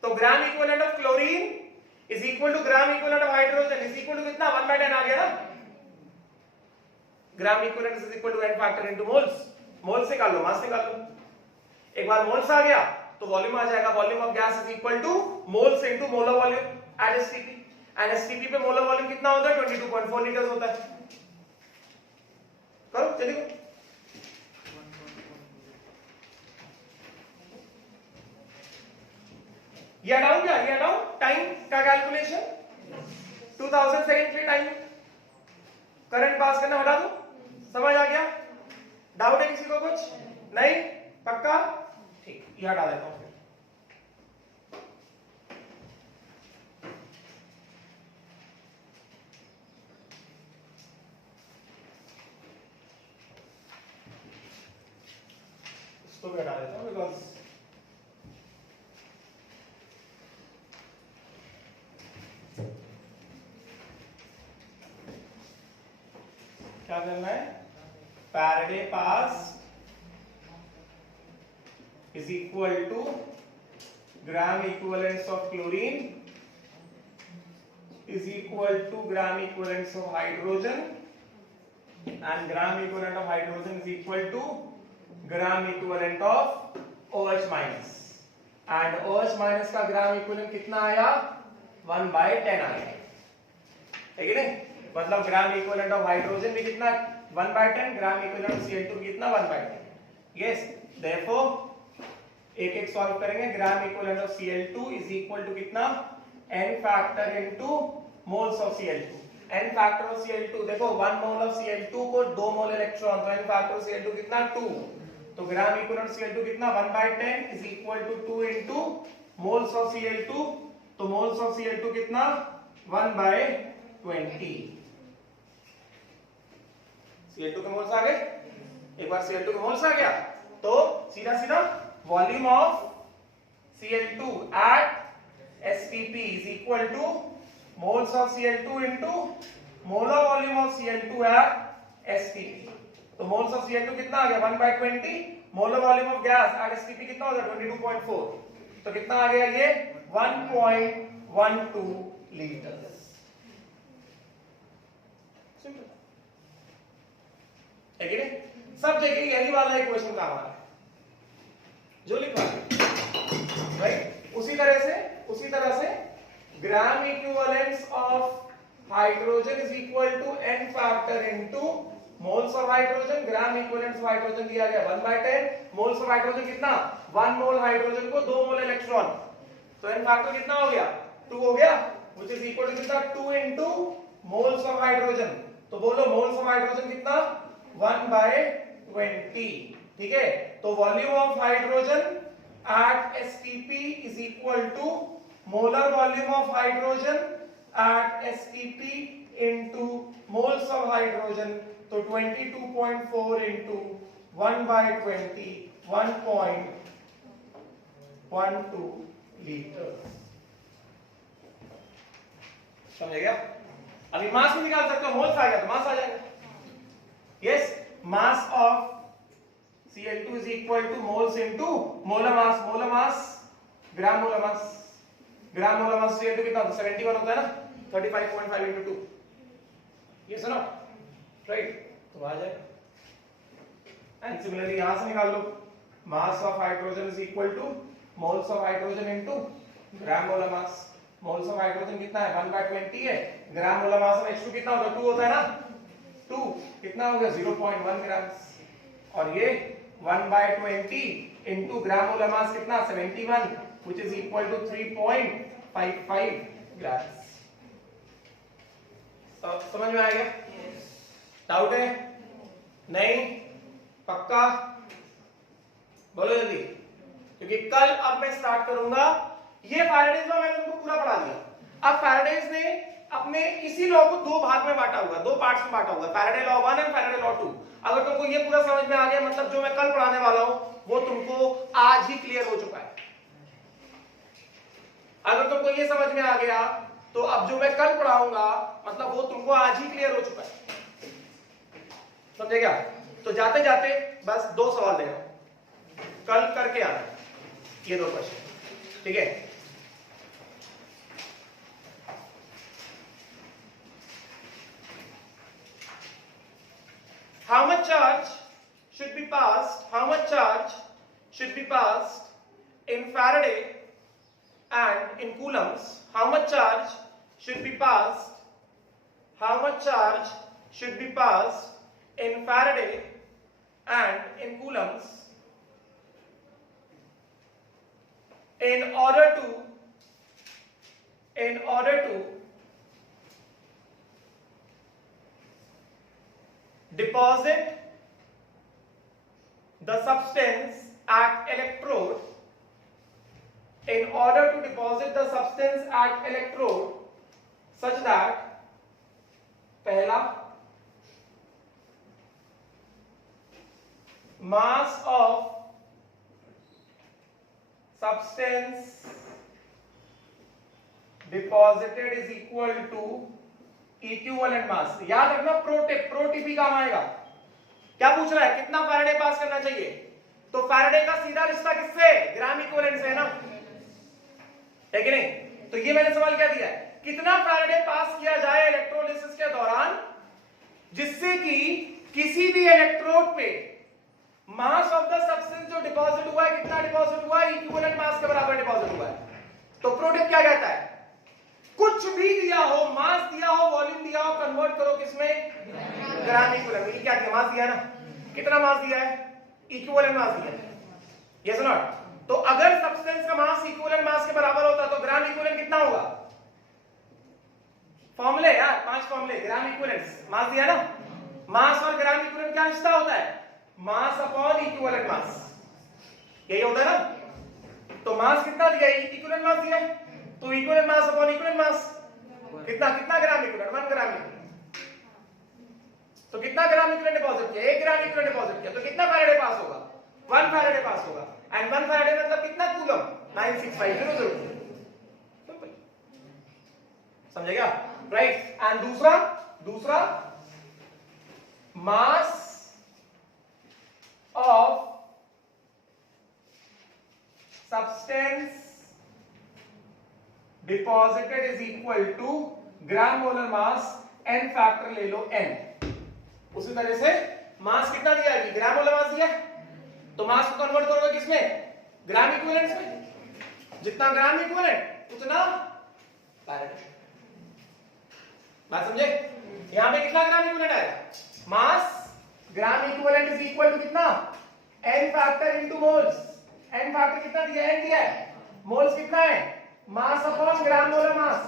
तो gram equivalent of chlorine is equal to gram equivalent of hydrogen is equal to कितना 1/10 आ गया ना gram equivalent is equal to n factor into moles moles निकाल लो मास निकाल लो एक बार मोल्स आ गया तो वॉल्यूम आ जाएगा volume of gas is equal to moles into molar volume at STP and STP पे मोलर वॉल्यूम कितना होता है 22.4 लीटर्स होता है करो चलिए ये डाउन क्या ये डाउन टाइम का कैलकुलेशन 2000 सेकंड पे टाइम करंट पास करना बता दो समझ आ गया डाउट है किसी को कुछ नहीं पक्का ठीक ये हटा देता हूं इसको भी हटा देता हूं बिकॉज क्या करना है Faraday pass is equal to gram equivalence of chlorine is equal to gram equivalence of hydrogen and gram equivalent of hydrogen is equal to gram equivalent of OH minus and OH minus का gram equivalent कितना आया 1/10 आया ठीक है नहीं मतलब ग्राम equivalent of hydrogen भी कितना 1/10 ग्राम इक्विवेलेंट ऑफ Cl2 कितना 1/10 यस देयरफॉर एक एक सॉल्व करेंगे gram equivalent of Cl2 is equal to कितना n factor into moles of Cl2 n factor of Cl2 देखो 1 मोल ऑफ Cl2 को 2 मोल इलेक्ट्रॉन तो n फैक्टर ऑफ Cl2 कितना 2 तो ग्राम इक्विवेलेंट ऑफ Cl2 कितना 1/10 is equal to 2 into moles of Cl2 तो moles of Cl2 कितना 1/20 Cl2 के moles आ गए एक बार Cl2 के मोल्स आ गया तो सीधा सीधा volume of Cl2 at STP is equal to moles of Cl2 into molar volume of Cl2 at STP तो moles of Cl2 कितना आ गया 1/20 molar volume of gas at STP कितना हो गया 22.4 तो कितना आ गया ये 1.12 लीटर है कि नहीं सब जगह यही वाला इक्वेशन काम आ रहा है जो लिखा है राइट उसी तरह से gram equivalence of hydrogen is equal to n factor into moles of hydrogen gram equivalence of hydrogen दिया गया 1/10 मोल्स ऑफ हाइड्रोजन कितना 1 मोल हाइड्रोजन को 2 मोल इलेक्ट्रॉन तो n फैक्टर कितना हो गया 2 हो गया व्हिच इज इक्वल टू कितना 2 इनटू मोल्स ऑफ हाइड्रोजन तो बोलो मोल्स ऑफ हाइड्रोजन कितना 1/20 ठीक है तो volume of hydrogen at STP is equal to molar volume of hydrogen at STP into moles of hydrogen तो 22.4 into 1/20 1.12 लीटर समझ गया अभी मास भी निकाल सकते हो मोल्स आ गया तो मास आ जाएगा yes mass of Cl2 is equal to moles into molar mass gram molar mass Cl2 कितना होता है 71 होता है ना 35.5 into 2 ये सुनो राइट तो आ जाएगा एंड सिमिलरली यहां से निकाल लो mass of hydrogen is equal to moles of hydrogen into gram molar mass moles of hydrogen कितना है 1/20 है gram molar mass में H2 कितना होता है 2 होता है ना 2 कितना हो गया 0.1 ग्राम और ये 1/20 into gram molar mass कितना 71 which is equal to 3.55 grams समझ में आ गया डाउट है नहीं पक्का बोलो जल्दी क्योंकि कल अब मैं स्टार्ट करूंगा। ये फैराडेज लॉ मैंने तुमको पूरा पढ़ा दिया। अब फैराडेज ने अपने इसी लॉ को दो भाग में बांटा हुआ, दो पार्ट्स में बांटा हुआ, Faraday law 1 and Faraday law 2। अगर तुमको ये पूरा समझ में आ गया, मतलब जो मैं कल पढ़ाने वाला हूं वो तुमको आज ही क्लियर हो चुका है। अगर तुमको ये समझ में आ गया तो अब जो मैं कल पढ़ाऊंगा मतलब वो तुमको आज ही क्लियर हो चुका है। समझे क्या? तो जाते जाते बस दो सवाल देना, कल करके आना ये दो क्वेश्चन, ठीक है? How much charge should be passed? How much charge should be passed in Faraday and in coulombs? How much charge should be passed? How much charge should be passed in Faraday and in coulombs in order to deposit the substance at electrode, in order to deposit the substance at electrode such that पहला mass of substance deposited is equal to equivalent mass. याद रखना, pro tip भी काम आएगा। क्या पूछ रहा है? कितना फैराडे पास करना चाहिए? तो फैराडे का सीधा रिश्ता किससे? ग्राम इक्विवेलेंट से है ना, है कि नहीं? तो ये मैंने सवाल क्या दिया है, कितना फैराडे पास किया जाए इलेक्ट्रोलिसिस के दौरान जिससे कि किसी भी इलेक्ट्रोड पे मास ऑफ द सब्सटेंस जो डिपॉजिट हुआ है, कितना डिपॉजिट हुआ है? इक्विवेलेंट मास के बराबर डिपॉजिट हुआ है। तो प्रो टिप क्या कहता है? कुछ भी दिया हो, मास दिया हो, वॉल्यूम दिया हो, कन्वर्ट करो किसमें? Gram equivalent. ये क्या दिया? मास दिया है ना। कितना मास दिया है? इक्विवेलेंट मास दिया है, यस और नॉट? तो अगर सब्सटेंस का मास इक्विवेलेंट मास के बराबर होता तो ग्राम इक्विवेलेंट कितना होगा? फॉर्मूले यार, 5 फॉर्मूले। ग्राम इक्विवेलेंट मास दिया ना, मास और ग्राम इक्विवेलेंट क्या रिश्ता होता है? मास अपॉन इक्विवेलेंट मास, यही होता है ना। तो मास कितना दिया? इक्विवेलेंट मास दिया है, तो equivalent mass upon equivalent mass कितना? कितना ग्राम इक्विवेलेंट? 1 gram equivalent. तो कितना ग्राम इक्विवेलेंट डिपॉजिट किया? 1 ग्राम इक्विवेलेंट डिपॉजिट किया, तो कितना फैराडे पास होगा? 1 फैराडे पास होगा। एंड 1 फैराडे मतलब कितना कूलम? 96500। सिंपल, समझेगा? राइट। एंड दूसरा mass of substance deposited is equal to gram molar mass, n factor ले लो n। उसी तरह से मास कितना दिया है? ग्राम मोलर मास दिया है, तो मास को कन्वर्ट करोगे किसमें? ग्राम इक्विवेलेंट में। जितना ग्राम इक्विवेलेंट उतना फैराडे। बात समझे? यहां पे कितना ग्राम इक्विवेलेंट आएगा? Mass gram equivalent is equal to कितना? n factor into moles. n factor कितना दिया है? n दिया है। मोल्स कितना है? मास अपॉन ग्राम मोलर मास।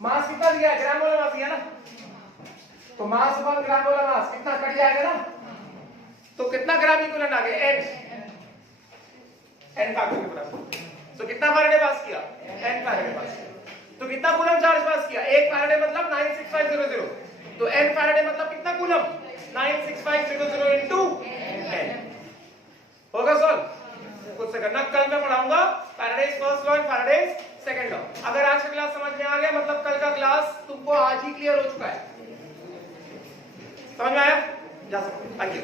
मास कितना दिया है? ग्राम मोलर मास दिया ना, तो मास अपॉन ग्राम मोलर मास कितना कट जाएगा ना, तो कितना ग्राम इक्विवेलेंट आ गया? n फैक्टर के बराबर। तो कितना फैराडे पास किया? n फैराडे पास किया। तो कितना कूलम चार्ज पास किया? 1 फैराडे मतलब 96500। तो n फैराडे मतलब कितना कूलम? 96500 into n। होगा सॉल्व? खुद से करना। कल मैं पढ़ाऊंगा Faraday's first law and Faraday's second law. अगर आज का क्लास समझ में आ गया मतलब कल का क्लास तुमको आज ही क्लियर हो चुका है। समझ में आया? जा सकते। Thank you.